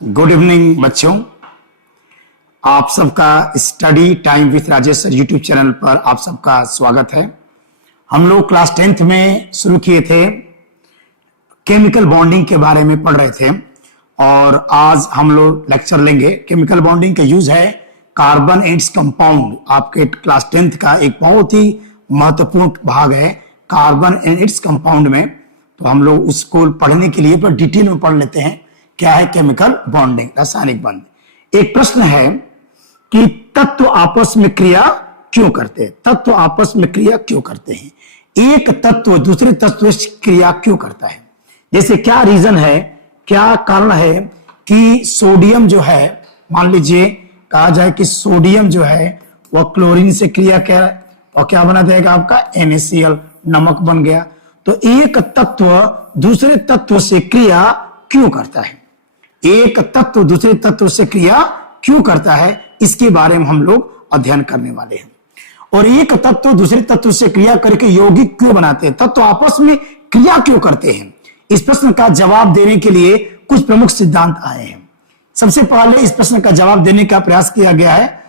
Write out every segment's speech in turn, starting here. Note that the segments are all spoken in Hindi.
गुड इवनिंग बच्चों, आप सबका study time with Rajesh sir YouTube channel पर आप सबका स्वागत है। हम लोग क्लास 10th में शुरू किए थे, केमिकल बॉन्डिंग के बारे में पढ़ रहे थे और आज हम लोग लेक्चर लेंगे। केमिकल बॉन्डिंग का यूज है कार्बन एंड इट्स कंपाउंड। आपके क्लास 10th का एक बहुत ही महत्वपूर्ण भाग है कार्बन एंड इट्स कंपाउंड में, तो हम लोग उसको पढ़ने के लिए पर डिटेल में पढ़ लेते हैं क्या है केमिकल बॉन्डिंग, रासायनिक बंध। एक प्रश्न है कि तत्व आपस में क्रिया क्यों करते हैं? तत्व आपस में क्रिया क्यों करते हैं? एक तत्व दूसरे तत्व से क्रिया क्यों करता है? जैसे क्या रीजन है, क्या कारण है कि सोडियम जो है, मान लीजिए कहा जाए कि सोडियम जो है वह क्लोरीन से क्रिया कर और क्या बना देगा आपका NaCl, नमक बन गया। तो एक तत्व दूसरे तत्व से क्रिया क्यों करता है? एक तत्व दूसरे तत्व से क्रिया क्यों करता है, इसके बारे में हम लोग अध्ययन करने वाले हैं। और एक तत्व दूसरे तत्व से क्रिया करके यौगिक क्यों बनाते हैं? तत्व आपस में क्रिया क्यों करते हैं? इस प्रश्न का जवाब देने के लिए कुछ प्रमुख सिद्धांत आए हैं। सबसे पहले इस प्रश्न का जवाब देने का प्रयास किया गया है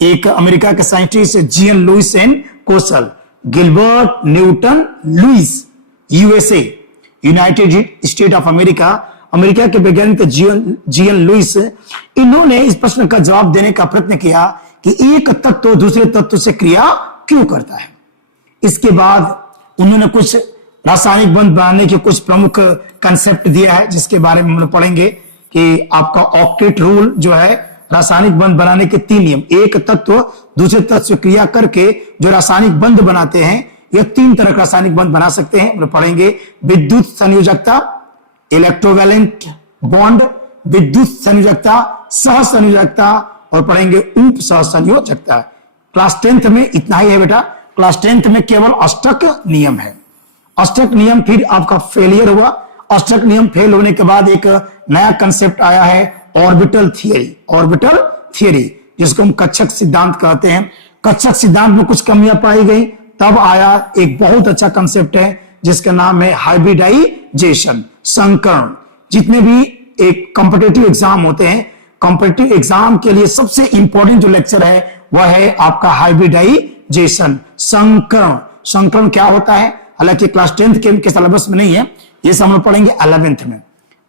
एक अमेरिका के scientist GN Lewis and Kossel, Gilbert Newton Lewis, USA, United State of America. America के वैज्ञानिक जीएन लुइस, इन्होंने इस प्रश्न का जवाब देने का प्रयत्न किया कि एक तत्व दूसरे तत्व से क्रिया क्यों करता है। इसके बाद उन्होंने कुछ रासायनिक बंध बनाने के कुछ प्रमुख कंसेप्ट दिया है, जिसके बारे में हम लोग पढ़ेंगे कि आपका ऑक्टेट रूल जो है, रासायनिक बंध बनाने के 3 नियम। एक तत्व दूसरे तत्व से क्रिया करके जो रासायनिक बंध बनाते हैं, यह 3 तरह का रासायनिक बंध बना सकते हैं। हम लोग पढ़ेंगे विद्युत संयोजकता, इलेक्ट्रोवैलेंट बॉन्ड, विद्युत संयोजकता, सह संयोजकता और पढ़ेंगे उप सह संयोजकता। क्लास 10th में इतना ही है बेटा। क्लास 10th में केवल अष्टक नियम है। अष्टक नियम फिर आपका फेलियर हुआ। अष्टक नियम फेल होने के बाद एक नया कंसेप्ट आया है ऑर्बिटल थियरी। ऑर्बिटल थियरी जिसको हम कक्षक सिद्धांत कहते हैं। कक्षक सिद्धांत में कुछ कमियां पाई गई, तब आया एक बहुत अच्छा कंसेप्ट है जिसका नाम है हाइब्रिडाइजेशन, संकरण। जितने भी एक कॉम्पिटिटिव एग्जाम होते हैं, कॉम्पिटिटिव एग्जाम के लिए सबसे इंपॉर्टेंट जो लेक्चर है वह है आपका हाइब्रिडाइजेशन, संकरण। संकरण क्या होता है? हालांकि क्लास 10th के सिलेबस में नहीं है, ये सब हम लोग पढ़ेंगे 11th में।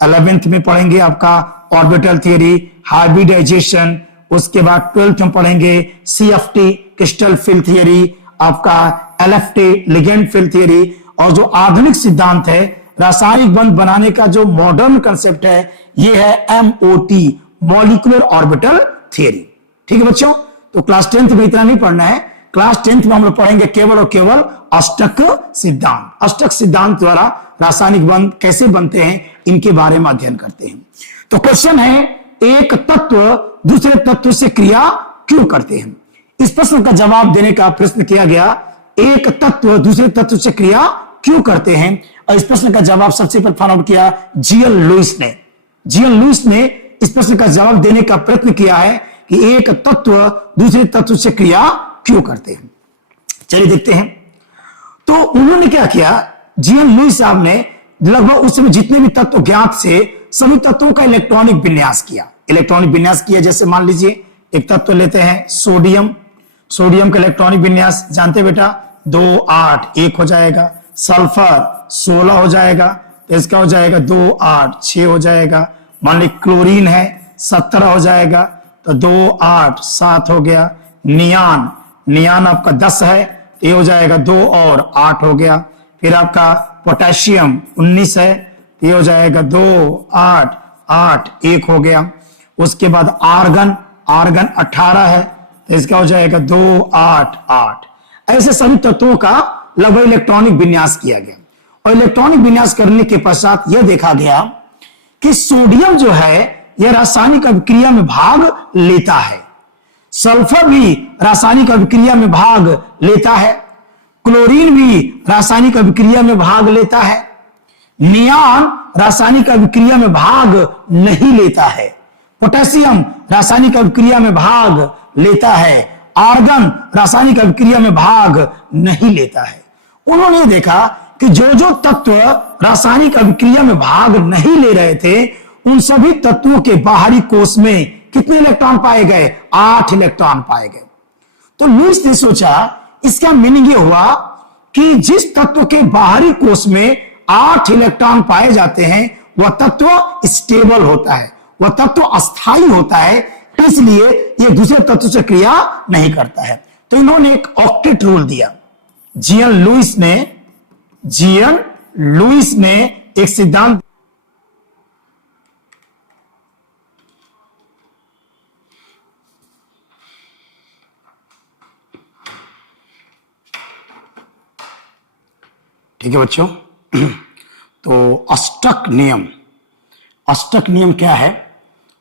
11th में पढ़ेंगे आपका ऑर्बिटल थियरी, हाइब्रिडाइजेशन। उसके बाद 12th में पढ़ेंगे CFT, क्रिस्टल फील्ड थियरी, आपका LFT, लिगेंड फील्ड थियरी। और जो आधुनिक सिद्धांत है रासायनिक बंध बनाने का, जो मॉडर्न कंसेप्ट है, ये है MOT, मॉलिक्यूलर ऑर्बिटल थियरी। ठीक है बच्चों, तो क्लास 10th में इतना नहीं पढ़ना है। क्लास 10th में हम लोग पढ़ेंगे केवल और केवल अष्टक सिद्धांत। अष्टक सिद्धांत द्वारा रासायनिक बंध कैसे बनते हैं, इनके बारे में अध्ययन करते हैं। तो क्वेश्चन है, एक तत्व दूसरे तत्व से क्रिया क्यों करते हैं? इस प्रश्न का जवाब देने का प्रश्न किया गया, एक तत्व दूसरे तत्व से क्रिया क्यों करते हैं। और इस प्रश्न का जवाब सबसे पहले फाइंड आउट किया जीएन लुइस ने। जीएन लुइस ने इस प्रश्न का जवाब देने का प्रयत्न किया है कि एक तत्व दूसरे तत्व से क्रिया क्यों करते हैं। चलिए देखते हैं। तो उन्होंने क्या किया, जीएन लुइस साहब ने लगभग उस समय जितने भी तत्व ज्ञात से सभी तत्वों का इलेक्ट्रॉनिक विन्यास किया। इलेक्ट्रॉनिक विन्यास किया, जैसे मान लीजिए एक तत्व लेते हैं सोडियम। सोडियम का इलेक्ट्रॉनिक विन्यास जानते बेटा, 2 8 1 हो जाएगा। सल्फर 16 हो जाएगा, तो इसका हो जाएगा 2 8 6 हो जाएगा। मान ली क्लोरीन है 17 हो जाएगा, तो 2 8 7 हो गया। नियान, नियान आपका 10 है, तो ये हो जाएगा 2 और 8 हो गया। फिर आपका पोटेशियम 19 है, तो ये हो जाएगा 2 8 8 1 हो गया। उसके बाद आर्गन, आर्गन 18 है, तो इसका हो जाएगा 2 8 8। ऐसे सभी तत्वों का लगभग इलेक्ट्रॉनिक विन्यास किया गया। और इलेक्ट्रॉनिक विन्यास करने के पश्चात यह देखा गया कि सोडियम जो है यह रासायनिक अभिक्रिया में भाग लेता है। सल्फर भी रासायनिक अभिक्रिया में भाग लेता है। क्लोरीन भी रासायनिक अभिक्रिया में भाग लेता है। नियान रासायनिक अभिक्रिया में भाग नहीं लेता है। पोटेशियम रासायनिक अभिक्रिया में भाग लेता है। आर्गन रासायनिक अभिक्रिया में भाग नहीं लेता है। उन्होंने देखा कि जो जो तत्व रासायनिक अभिक्रिया में भाग नहीं ले रहे थे, उन सभी तत्वों के बाहरी कोष में कितने इलेक्ट्रॉन पाए गए? 8 इलेक्ट्रॉन पाए गए। तो लुईस ने सोचा, इसका मीनिंग यह हुआ कि जिस तत्व के बाहरी कोष में 8 इलेक्ट्रॉन पाए जाते हैं वह तत्व स्टेबल होता है, वह तत्व अस्थायी होता है, इसलिए यह दूसरे तत्व से क्रिया नहीं करता है। तो इन्होंने एक ऑक्टेट रूल दिया। जीएन लुईस ने एक सिद्धांत, ठीक है बच्चों। तो अष्टक नियम क्या है?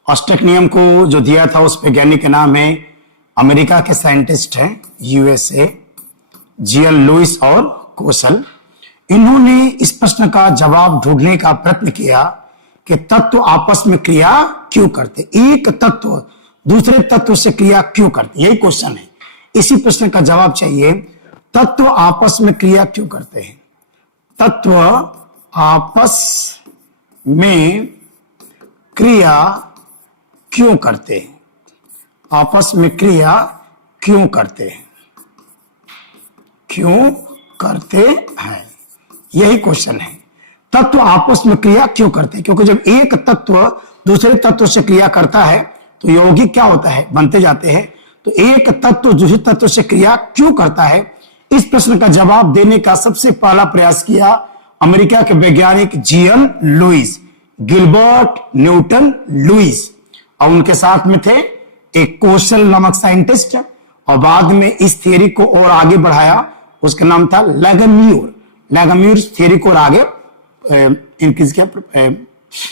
अष्टक नियम को जो दिया था उस वैज्ञानिक का नाम है, अमेरिका के साइंटिस्ट हैं, यूएसए, जीएन लुईस और कोसल। इन्होंने इस प्रश्न का जवाब ढूंढने का प्रयत्न किया कि तत्व आपस में क्रिया क्यों करते, एक तत्व दूसरे तत्व से क्रिया क्यों करते, यही क्वेश्चन है। इसी प्रश्न का जवाब चाहिए, तत्व आपस में क्रिया क्यों करते हैं? तत्व आपस में क्रिया क्यों करते हैं? आपस में क्रिया क्यों करते हैं? क्यों करते हैं, यही क्वेश्चन है। तत्व आपस में क्रिया क्यों करते हैं? क्योंकि जब एक तत्व दूसरे तत्व से क्रिया करता है तो यौगिक क्या होता है? बनते जाते हैं। तो एक तत्व दूसरे तत्व से क्रिया क्यों करता है, इस प्रश्न का जवाब देने का सबसे पहला प्रयास किया अमेरिका के वैज्ञानिक GN Lewis, Gilbert Newton Lewis, और उनके साथ में थे एक कोशल नामक साइंटिस्ट, और बाद में इस थियरी को और आगे बढ़ाया, उसका नाम था लैगम्यूर थियरी को और आगे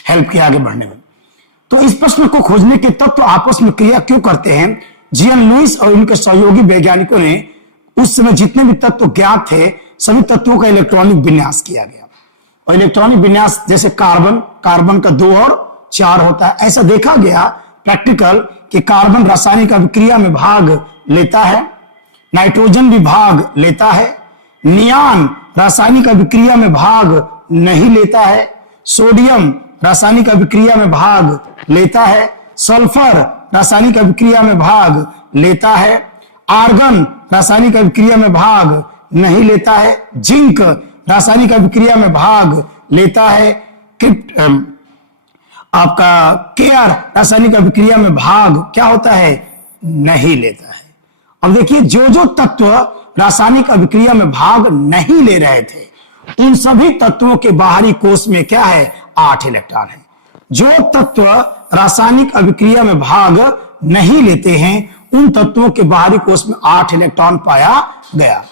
हेल्प किया आगे बढ़ने में। तो इस प्रश्न को खोजने के तत्व आपस में क्रिया क्यों करते हैं, जीएन लुईस और उनके सहयोगी वैज्ञानिकों ने उस समय जितने भी तत्व ज्ञात थे सभी तत्वों का इलेक्ट्रॉनिक विन्यास किया गया। और इलेक्ट्रॉनिक विन्यास जैसे कार्बन का 2 और 4 होता है, ऐसा देखा गया प्रैक्टिकल कि कार्बन रासायनिक अभिक्रिया में भाग लेता है, नाइट्रोजन भी भाग लेता है, नियान रासायनिक अभिक्रिया में भाग नहीं लेता है, सोडियम रासायनिक अभिक्रिया में भाग लेता है, सल्फर रासायनिक अभिक्रिया में भाग लेता है, आर्गन रासायनिक अभिक्रिया में भाग नहीं लेता है, जिंक रासायनिक अभिक्रिया में भाग लेता है, आपका केआर रासायनिक अभिक्रिया में भाग क्या होता है? नहीं लेता है। अब देखिए, जो तत्व रासायनिक अभिक्रिया में भाग नहीं ले रहे थे उन सभी तत्वों के बाहरी कोष में क्या है? 8 इलेक्ट्रॉन है। जो तत्व रासायनिक अभिक्रिया में भाग नहीं लेते हैं उन तत्वों के बाहरी कोष में 8 इलेक्ट्रॉन पाया गया।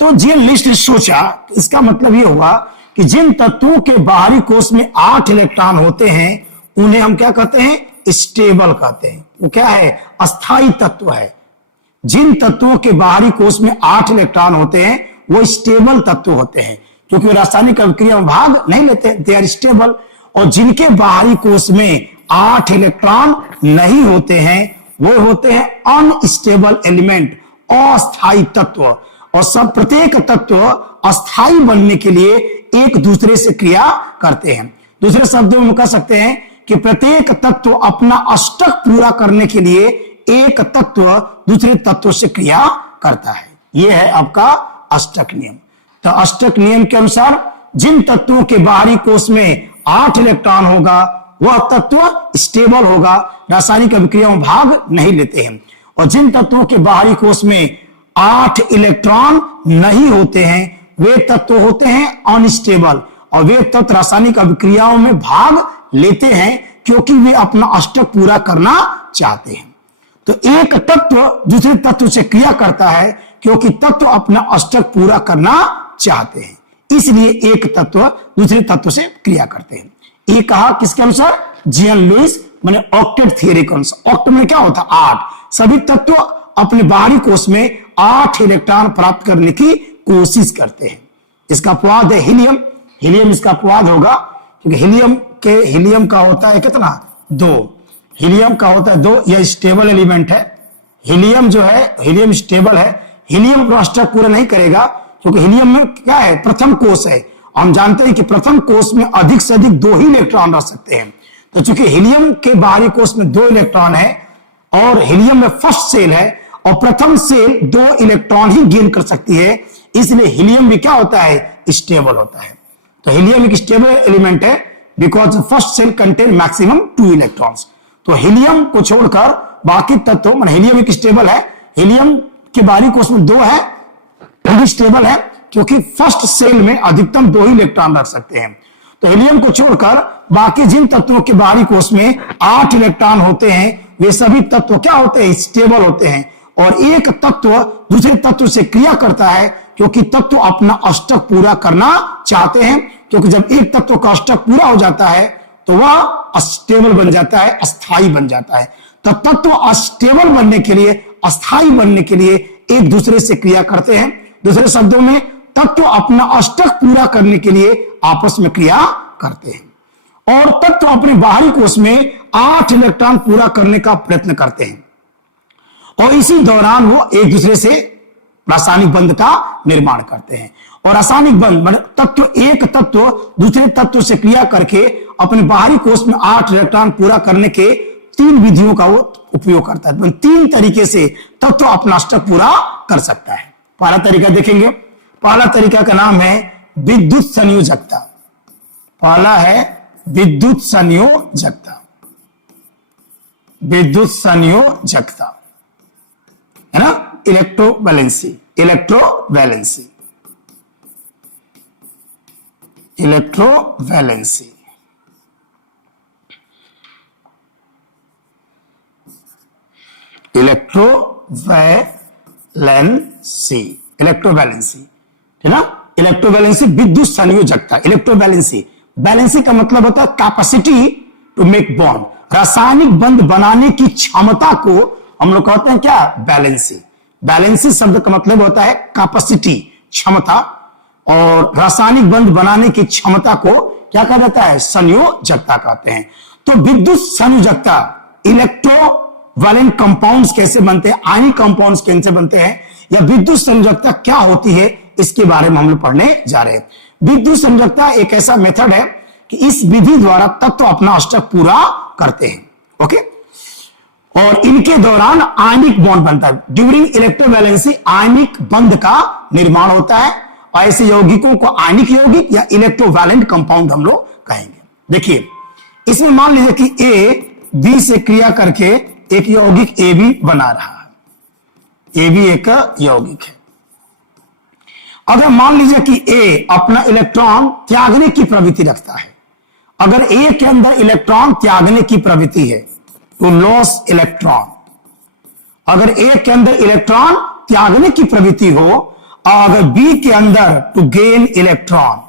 तो जीएन लुईस ने सोचा, इसका मतलब यह हुआ कि जिन तत्वों के बाहरी कोष में 8 इलेक्ट्रॉन होते हैं उन्हें हम क्या कहते हैं? स्टेबल कहते हैं। वो क्या है? अस्थाई तत्व है। जिन तत्वों के बाहरी कोष में 8 इलेक्ट्रॉन होते हैं वो स्टेबल तत्व होते हैं, क्योंकि रासायनिक अभिक्रिया में भाग नहीं लेते, दे आर स्टेबल। और जिनके बाहरी कोष में 8 इलेक्ट्रॉन नहीं होते हैं वो होते हैं अनस्टेबल एलिमेंट, अस्थाई तत्व। और सब प्रत्येक तत्व अस्थाई बनने के लिए एक दूसरे से क्रिया करते हैं। दूसरे शब्दों में कह सकते हैं कि प्रत्येक तत्व अपना अष्टक पूरा करने के लिए एक तत्व दूसरे तत्व से क्रिया करता है। यह है आपका अष्टक नियम। तो अष्टक नियम के अनुसार जिन तत्वों के बाहरी कोष में 8 इलेक्ट्रॉन होगा वह तत्व स्टेबल होगा, रासायनिक अभिक्रिया में भाग नहीं लेते हैं। और जिन तत्वों के बाहरी कोष में 8 इलेक्ट्रॉन नहीं होते हैं वे तत्व होते हैं अनस्टेबल, और वे तत्व रासायनिक अभिक्रियाओं में भाग लेते हैं क्योंकि वे अपना अष्टक पूरा करना चाहते हैं। तो एक तत्व दूसरे तत्व से क्रिया करता है क्योंकि तत्व अपना अष्टक पूरा करना चाहते हैं, इसलिए एक तत्व दूसरे तत्व से क्रिया करते हैं। ये कहा किसके अनुसार? जीएन लुईस, माने ऑक्टेट थ्योरी के अनुसार। ऑक्टेट में क्या होता? 8। सभी तत्व अपने बाहरी कोष में 8 इलेक्ट्रॉन प्राप्त करने की कोशिश करते हैं। इसका अपवाद है हीलियम। हीलियम इसका अपवाद होगा क्योंकि हीलियम का होता है कितना? 2। हीलियम का होता है 2, यह स्टेबल एलिमेंट है। हीलियम जो है, हीलियम स्टेबल है। हीलियम अपना अष्टक पूरा नहीं करेगा क्योंकि हीलियम में क्या है? प्रथम कोष है। हम जानते हैं कि प्रथम कोष में अधिक से अधिक 2 ही इलेक्ट्रॉन रह सकते हैं। तो चूंकि हीलियम के बाहरी कोश में 2 इलेक्ट्रॉन है और हीलियम में फर्स्ट सेल है और प्रथम सेल 2 इलेक्ट्रॉन ही गेन कर सकती है, इसलिए हीलियम भी क्या होता है, स्टेबल होता है। तो हीलियम एक स्टेबल एलिमेंट है because first shell contain maximum 2 electrons. तो हीलियम को छोड़कर बाकी तत्व, मान हीलियम एक स्टेबल है, हीलियम के बाहरी कोश में 2 है, वो भी स्टेबल है क्योंकि फर्स्ट सेल में अधिकतम 2 ही इलेक्ट्रॉन रख सकते हैं। तो हीलियम को छोड़कर बाकी जिन तत्वों के बाहरी कोश में 8 इलेक्ट्रॉन होते हैं वे सभी तत्व क्या होते हैं, स्टेबल होते हैं। और एक तत्व दूसरे तत्व से क्रिया करता है क्योंकि तत्व अपना अष्टक पूरा करना चाहते हैं, क्योंकि जब एक तत्व का अष्टक पूरा हो जाता है तो वह अस्टेबल बन जाता है, अस्थाई बन जाता है। तो तत्व अस्टेबल बनने के लिए, अस्थाई बनने के लिए एक दूसरे से क्रिया करते हैं। दूसरे शब्दों में तत्व अपना अष्टक पूरा करने के लिए आपस में क्रिया करते हैं और तत्व अपने बाहरी कोश में 8 इलेक्ट्रॉन पूरा करने का प्रयत्न करते हैं और इसी दौरान वो एक दूसरे से रासायनिक बंध का निर्माण करते हैं। और रासायनिक बंध तत्व, एक तत्व दूसरे तत्व से क्रिया करके अपने बाहरी कोश में 8 इलेक्ट्रॉन पूरा करने के 3 विधियों का वो उपयोग करता है। 3 तरीके से तत्व अपना अष्टक पूरा कर सकता है। पहला तरीका देखेंगे, पहला तरीका का नाम है विद्युत संयोजकता। पहला है विद्युत संयोजकता, विद्युत संयोजकता है ना, electrovalency, electrovalency, electrovalency. Electrovalency, electrovalency है ना, इलेक्ट्रोवैलेंसी विद्युत संयोजकता। इलेक्ट्रोवैलेंसी, बैलेंसी का मतलब होता है कैपेसिटी टू मेक बॉन्ड, रासायनिक बंध बनाने की क्षमता को हम लोग कहते हैं क्या, बैलेंसी। बैलेंसी शब्द का मतलब होता है कैपेसिटी, क्षमता, और रासायनिक बंध बनाने की क्षमता को क्या कहा जाता है, संयोजकता कहते हैं। तो विद्युत संयोजकता, इलेक्ट्रोवैलेंट कंपाउंड्स कैसे बनते हैं, आयनिक कंपाउंड्स कैसे बनते हैं, या विद्युत संयोजकता क्या होती है, इसके बारे में हम लोग पढ़ने जा रहे हैं। विद्युत संयोजकता एक ऐसा मेथड है कि इस विधि द्वारा तत्व अपना अष्टक पूरा करते हैं। ओके, और इनके दौरान आयनिक बॉन्ड बनता है। ड्यूरिंग इलेक्ट्रोवैलेंसी आयनिक बंध का निर्माण होता है और ऐसे यौगिकों को आयनिक यौगिक या इलेक्ट्रोवैलेंट कंपाउंड हम लोग कहेंगे। देखिए, इसमें मान लीजिए कि ए बी से क्रिया करके एक यौगिक ए बी बना रहा है, ए बी एक यौगिक है। अगर मान लीजिए कि ए अपना इलेक्ट्रॉन त्यागने की प्रवृत्ति रखता है, अगर ए के अंदर इलेक्ट्रॉन त्यागने की प्रवृत्ति है तो लॉस इलेक्ट्रॉन, अगर ए के अंदर इलेक्ट्रॉन त्यागने की प्रवृत्ति हो, और अगर बी के अंदर to gain electron,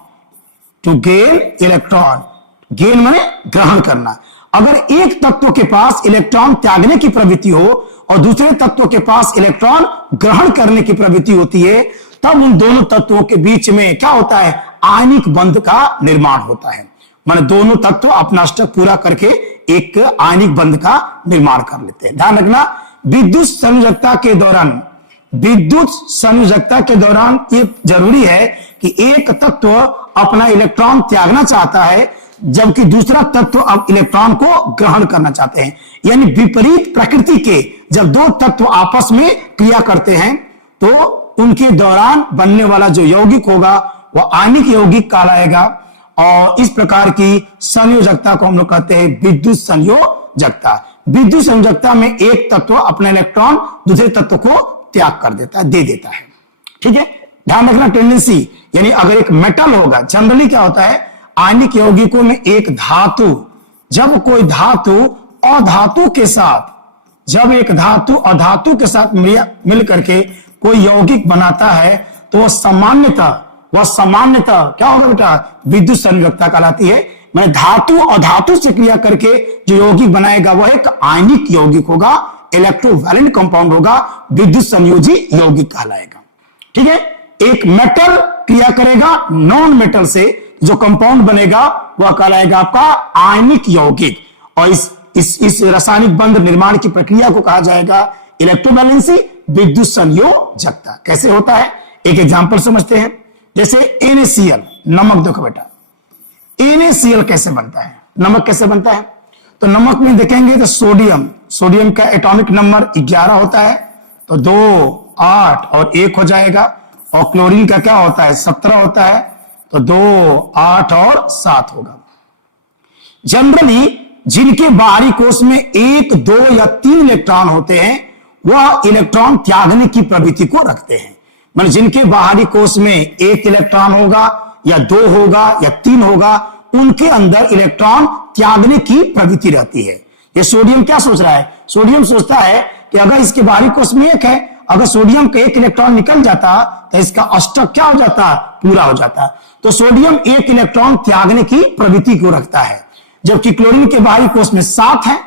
to gain electron, gain माने ग्रहण करना। अगर एक तत्व के पास इलेक्ट्रॉन त्यागने की प्रवृत्ति हो और दूसरे तत्व के पास इलेक्ट्रॉन ग्रहण करने की प्रवृत्ति होती है, तब उन दोनों तत्वों के बीच में क्या होता है, आयनिक बंध का निर्माण होता है। माने दोनों तत्व अपना अष्टक पूरा करके एक आयनिक बंध का निर्माण कर लेते हैं। ध्यान रखना, विद्युत संयोजकता के दौरान, विद्युत संयोजकता के दौरान ये जरूरी है कि एक तत्व अपना इलेक्ट्रॉन त्यागना चाहता है जबकि दूसरा तत्व अब इलेक्ट्रॉन को ग्रहण करना चाहते हैं। यानी विपरीत प्रकृति के जब दो तत्व आपस में क्रिया करते हैं तो उनके दौरान बनने वाला जो यौगिक होगा वह आयनिक यौगिक कहलाएगा। और इस प्रकार की संयोजकता को हम लोग कहते हैं विद्युत संयोजकता। विद्युत संयोजकता में एक तत्व अपना इलेक्ट्रॉन दूसरे तत्व को त्याग कर देता है, दे देता है। ठीक है, ध्यान रखना टेंडेंसी, यानी अगर एक मेटल होगा, जनरली क्या होता है आयनिक यौगिकों में एक धातु, जब कोई धातु अधातु के साथ, जब एक धातु अधातु के साथ मिल करके कोई यौगिक बनाता है तो वह सामान्यतः क्या होगा बेटा, विद्युत संयोजकता कहलाती है। मैं धातु और धातु से क्रिया करके जो यौगिक बनाएगा वह एक आयनिक यौगिक होगा, इलेक्ट्रोवैलेंट कंपाउंड होगा, विद्युत संयोजी यौगिक कहलाएगा। ठीक है, एक मेटल क्रिया करेगा नॉन मेटल से, जो कंपाउंड बनेगा वह कहलाएगा आपका आयनिक यौगिक। और इस रासायनिक बंध निर्माण की प्रक्रिया को कहा जाएगा इलेक्ट्रोवैलेंसी, विद्युत संयोजकता। कैसे होता है एक एग्जांपल समझते हैं। जैसे NaCl, नमक देखो बेटा, NaCl कैसे बनता है, नमक कैसे बनता है। तो नमक में देखेंगे तो सोडियम का एटॉमिक नंबर 11 होता है, तो 2, 8 और 1 हो जाएगा। और क्लोरीन का क्या होता है, 17 होता है, तो 2, 8 और 7 होगा। जनरली जिनके बाहरी कोष में 1, 2 या 3 इलेक्ट्रॉन होते हैं वह इलेक्ट्रॉन त्यागने की प्रवृत्ति को रखते हैं। मतलब जिनके बाहरी कोष में 1 इलेक्ट्रॉन होगा या 2 होगा या 3 होगा, उनके अंदर इलेक्ट्रॉन त्यागने की प्रवृत्ति रहती है। ये सोडियम क्या सोच रहा है, सोडियम सोचता है कि अगर इसके बाहरी कोष में 1 है, अगर सोडियम का 1 इलेक्ट्रॉन निकल जाता तो इसका अष्टक क्या हो जाता, पूरा हो जाता। तो सोडियम 1 इलेक्ट्रॉन त्यागने की प्रवृत्ति को रखता है, जबकि क्लोरीन के बाहरी कोष में 7 है।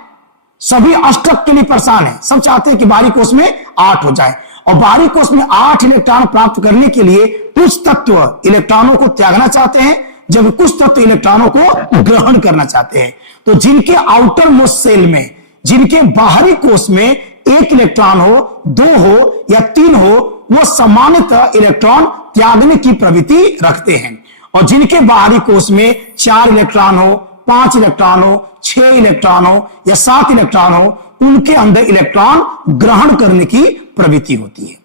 सभी अष्टक के लिए परेशान है, सब चाहते हैं कि बाहरी कोष में 8 हो जाए, और बाहरी कोष में 8 इलेक्ट्रॉन प्राप्त करने के लिए कुछ तत्व इलेक्ट्रॉनों को त्यागना चाहते हैं, जब कुछ तत्व इलेक्ट्रॉनों को ग्रहण करना चाहते हैं। तो जिनके आउटर मोस्ट सेल में, जिनके बाहरी कोष में 1 इलेक्ट्रॉन हो, 2 हो या 3 हो, वो सामान्यतः इलेक्ट्रॉन त्यागने की प्रवृत्ति रखते हैं। और जिनके बाहरी कोष में 4 इलेक्ट्रॉन हो, 5 इलेक्ट्रॉन हो, 6 इलेक्ट्रॉन हो या 7 इलेक्ट्रॉन हो, उनके अंदर इलेक्ट्रॉन ग्रहण करने की प्रवृत्ति होती है।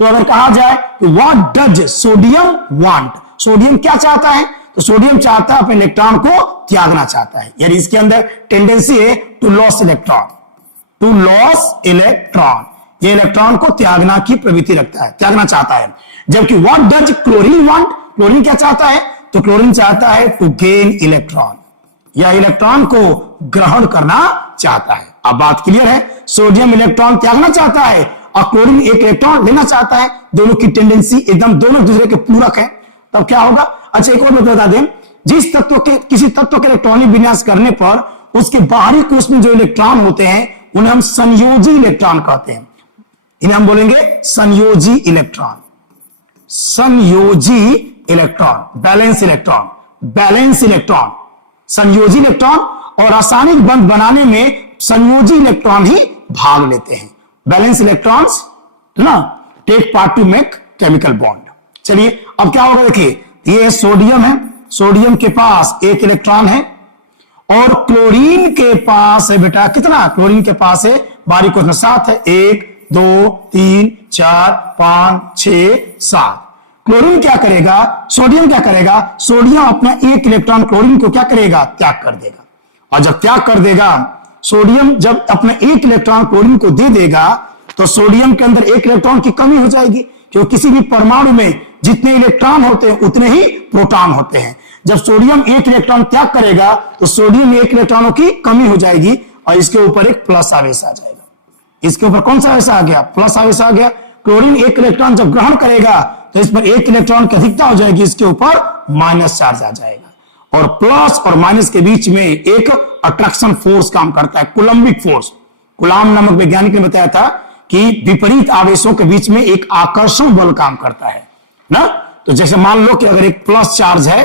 तो अगर कहा जाए what does sodium want, sodium क्या चाहता है, तो सोडियम चाहता है अपने इलेक्ट्रॉन को त्यागना चाहता है, यानी इसके अंदर टेंडेंसी है to loss electron, to loss electron, ये इलेक्ट्रॉन को त्यागना की प्रवृत्ति रखता है, त्यागना चाहता है। जबकि what does chlorine want, chlorine क्या चाहता है, तो क्लोरीन चाहता है टू गेन इलेक्ट्रॉन, या इलेक्ट्रॉन को ग्रहण करना चाहता है। अब बात क्लियर है, सोडियम इलेक्ट्रॉन त्यागना चाहता है और क्लोरीन 1 इलेक्ट्रॉन लेना चाहता है, दोनों की टेंडेंसी एकदम दोनों दूसरे के पूरक है। तब क्या होगा, अच्छा एक और बता दें, जिस तत्व के किसी तत्व के इलेक्ट्रॉनिक विन्यास करने पर उसके बाहरी कोष में जो इलेक्ट्रॉन होते हैं उन्हें हम संयोजी इलेक्ट्रॉन कहते हैं, इन्हें हम बोलेंगे संयोजी इलेक्ट्रॉन, संयोजी electron, balance electron, balance electron, संयोजी इलेक्ट्रॉन। और रासायनिक बंध बनाने में संयोजी इलेक्ट्रॉन ही भाग लेते हैं, बैलेंस इलेक्ट्रॉन्स ना take part to make chemical bond. चलिए अब क्या होगा, देखिए ये सोडियम है, सोडियम के पास 1 इलेक्ट्रॉन है, और क्लोरीन के पास है बेटा कितना, क्लोरीन के पास है बाहरी कोष में 7 है, 1, 2, 3, 4, 5, 6, 7। क्लोरीन क्या करेगा, सोडियम क्या करेगा, सोडियम अपना 1 इलेक्ट्रॉन क्लोरीन को क्या करेगा, त्याग कर देगा। और जब त्याग कर देगा, सोडियम जब अपना 1 इलेक्ट्रॉन क्लोरीन को दे देगा, तो सोडियम के अंदर 1 इलेक्ट्रॉन की कमी हो जाएगी, क्योंकि किसी भी परमाणु में जितने इलेक्ट्रॉन होते हैं उतने ही प्रोटॉन होते हैं। जब सोडियम 1 इलेक्ट्रॉन त्याग करेगा तो सोडियम में 1 इलेक्ट्रॉनों की कमी हो जाएगी और इसके ऊपर एक प्लस आवेश आ जाएगा। इसके ऊपर कौन सा आवेश आ गया, प्लस आवेश आ गया। क्लोरीन 1 इलेक्ट्रॉन जब ग्रहण करेगा तो इस पर 1 इलेक्ट्रॉन की अधिकता हो जाएगी, इसके ऊपर माइनस चार्ज आ जाएगा। और प्लस और माइनस के बीच में एक अट्रैक्शन फोर्स काम करता है, कुलम्बिक फोर्स। कुलाम नामक वैज्ञानिक ने बताया था कि विपरीत आवेशों के बीच में एक आकर्षण बल काम करता है ना। तो जैसे मान लो कि अगर एक प्लस चार्ज है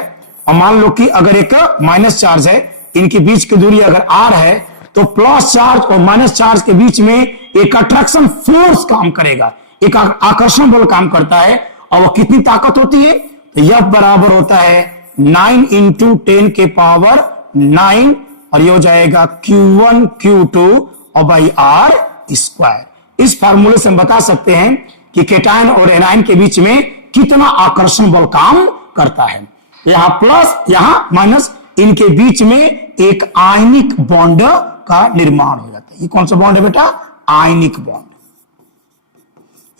और मान लो कि अगर एक माइनस चार्ज है, इनके बीच की दूरी अगर r है, तो प्लस चार्ज और माइनस चार्ज के बीच में एक अट्रैक्शन फोर्स काम करेगा, एक आकर्षण बल काम करता है। और वो कितनी ताकत होती है, तो यह बराबर होता है 9 × 10 के पावर 9, और ये हो जाएगा Q1 Q2 और बाई R स्क्वायर। इस फार्मूले से हम बता सकते हैं कि केटायन और एनायन के बीच में कितना आकर्षण बल काम करता है। यहां प्लस यहां माइनस, इनके बीच में एक आयनिक बॉन्ड का निर्माण हो जाता है। ये कौन सा बॉन्ड है बेटा, आयनिक बॉन्ड।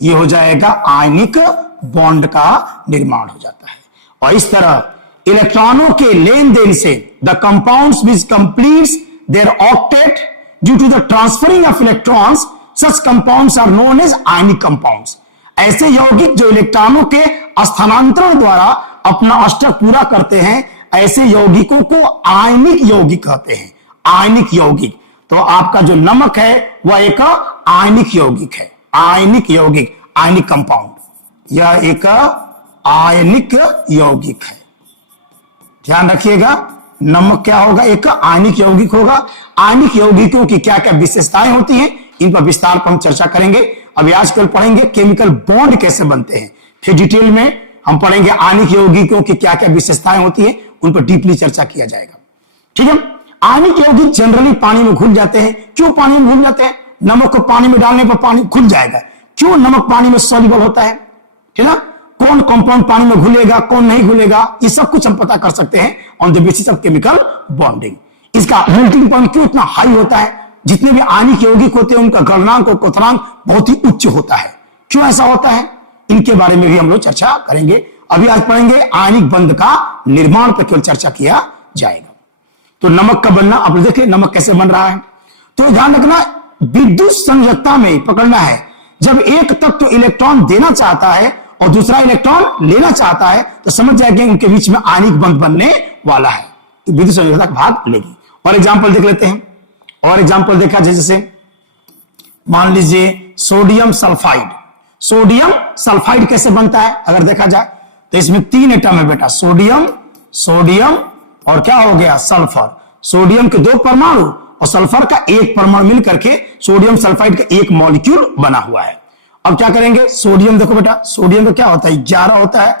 ये हो जाएगा आयनिक बॉन्ड का निर्माण हो जाता है। और इस तरह इलेक्ट्रॉनों के लेन देन से the compounds which completes their octet due to the transferring of electrons, such compounds are known as ionic compounds. ऐसे यौगिक जो इलेक्ट्रॉनों के स्थानांतरण द्वारा अपना अष्टक पूरा करते हैं, ऐसे यौगिकों को आयनिक यौगिक कहते हैं। आयनिक यौगिक, तो आपका जो नमक है वह एक आयनिक यौगिक है, आयनिक यौगिक, आयनिक कंपाउंड, यह एक आयनिक यौगिक है। ध्यान रखिएगा, नमक क्या होगा, एक आयनिक यौगिक होगा। आयनिक यौगिकों की क्या क्या विशेषताएं होती हैं, इन पर विस्तार पर हम चर्चा करेंगे। अभी आजकल पढ़ेंगे केमिकल बॉन्ड कैसे बनते हैं, फिर डिटेल में हम पढ़ेंगे आयनिक यौगिकों की क्या क्या विशेषताएं होती हैं, उन पर डीपली चर्चा किया जाएगा। ठीक है, आयनिक यौगिक जनरली पानी में घुल जाते हैं। क्यों पानी में घुल जाते हैं? नमक को पानी में डालने पर पानी घुल जाएगा। क्यों? नमक पानी में सॉल्युबल होता है, ठीक ना। कौन कंपाउंड पानी में घुलेगा, कौन नहीं घुलेगा, ये सब कुछ हम पता कर सकते हैं on the basis of chemical bonding. इसका मेल्टिंग पॉइंट क्यों इतना हाई होता है? जितने भी आयनिक यौगिक होते हैं उनका गलनांक और क्वथनांक बहुत ही उच्च होता है। क्यों ऐसा होता है? इनके बारे में भी हम लोग चर्चा करेंगे। अभी आज पढ़ेंगे आयनिक बंध का निर्माण पर केवल चर्चा किया जाएगा। तो नमक का बनना आप देखिए, नमक कैसे बन रहा है। तो ध्यान रखना, विद्युत संयोजकता में पकड़ना है, जब एक तत्व इलेक्ट्रॉन देना चाहता है और दूसरा इलेक्ट्रॉन लेना चाहता है तो समझ जाएंगे उनके बीच में आयनिक बंध बनने वाला है, तो विद्युत संयोजकता का भाग लेगी। और एग्जाम्पल देख लेते हैं। और एग्जाम्पल देखा जैसे मान लीजिए सोडियम सल्फाइड। सोडियम सल्फाइड कैसे बनता है अगर देखा जाए तो इसमें 3 एटम है बेटा, सोडियम, सोडियम और क्या हो गया, सल्फर। सोडियम के 2 परमाणु और सल्फर का 1 परमाणु मिलकर के सोडियम सल्फाइड का 1 मॉलिक्यूल बना हुआ है। अब क्या करेंगे, सोडियम देखो बेटा, सोडियम का क्या होता है, 11 होता है,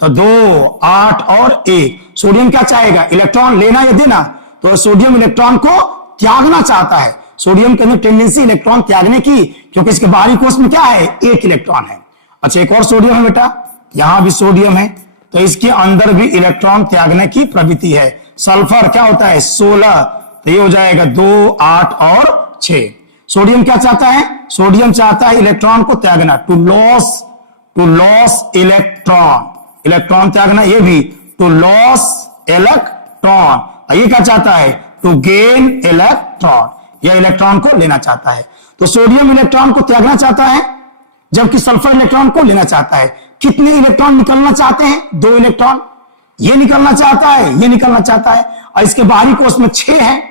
तो 2, 8 और 1। सोडियम क्या चाहेगा, इलेक्ट्रॉन लेना या देना, तो सोडियम इलेक्ट्रॉन को त्यागना चाहता है। सोडियम के अंदर टेंडेंसी इलेक्ट्रॉन त्यागने की, क्योंकि इसके बाहरी कोश में क्या है, 1 इलेक्ट्रॉन है। अच्छा, एक और सोडियम है बेटा, यहां भी सोडियम है, तो इसके अंदर भी इलेक्ट्रॉन त्यागने की प्रवृत्ति है। सल्फर क्या होता है, 16, तो ये हो जाएगा 2, 8 और 6। सोडियम क्या चाहता है, सोडियम चाहता है इलेक्ट्रॉन को त्यागना, टू लॉस इलेक्ट्रॉन, इलेक्ट्रॉन त्यागना, ये भी टू लॉस इलेक्ट्रॉन। ये क्या चाहता है, टू गेन इलेक्ट्रॉन, यह इलेक्ट्रॉन को लेना चाहता है। तो सोडियम इलेक्ट्रॉन को त्यागना चाहता है जबकि सल्फर इलेक्ट्रॉन को लेना चाहता है। कितने इलेक्ट्रॉन निकलना चाहते हैं, 2 इलेक्ट्रॉन, ये निकलना चाहता है, ये निकलना चाहता है, और इसके बाहरी कोश में 6 है।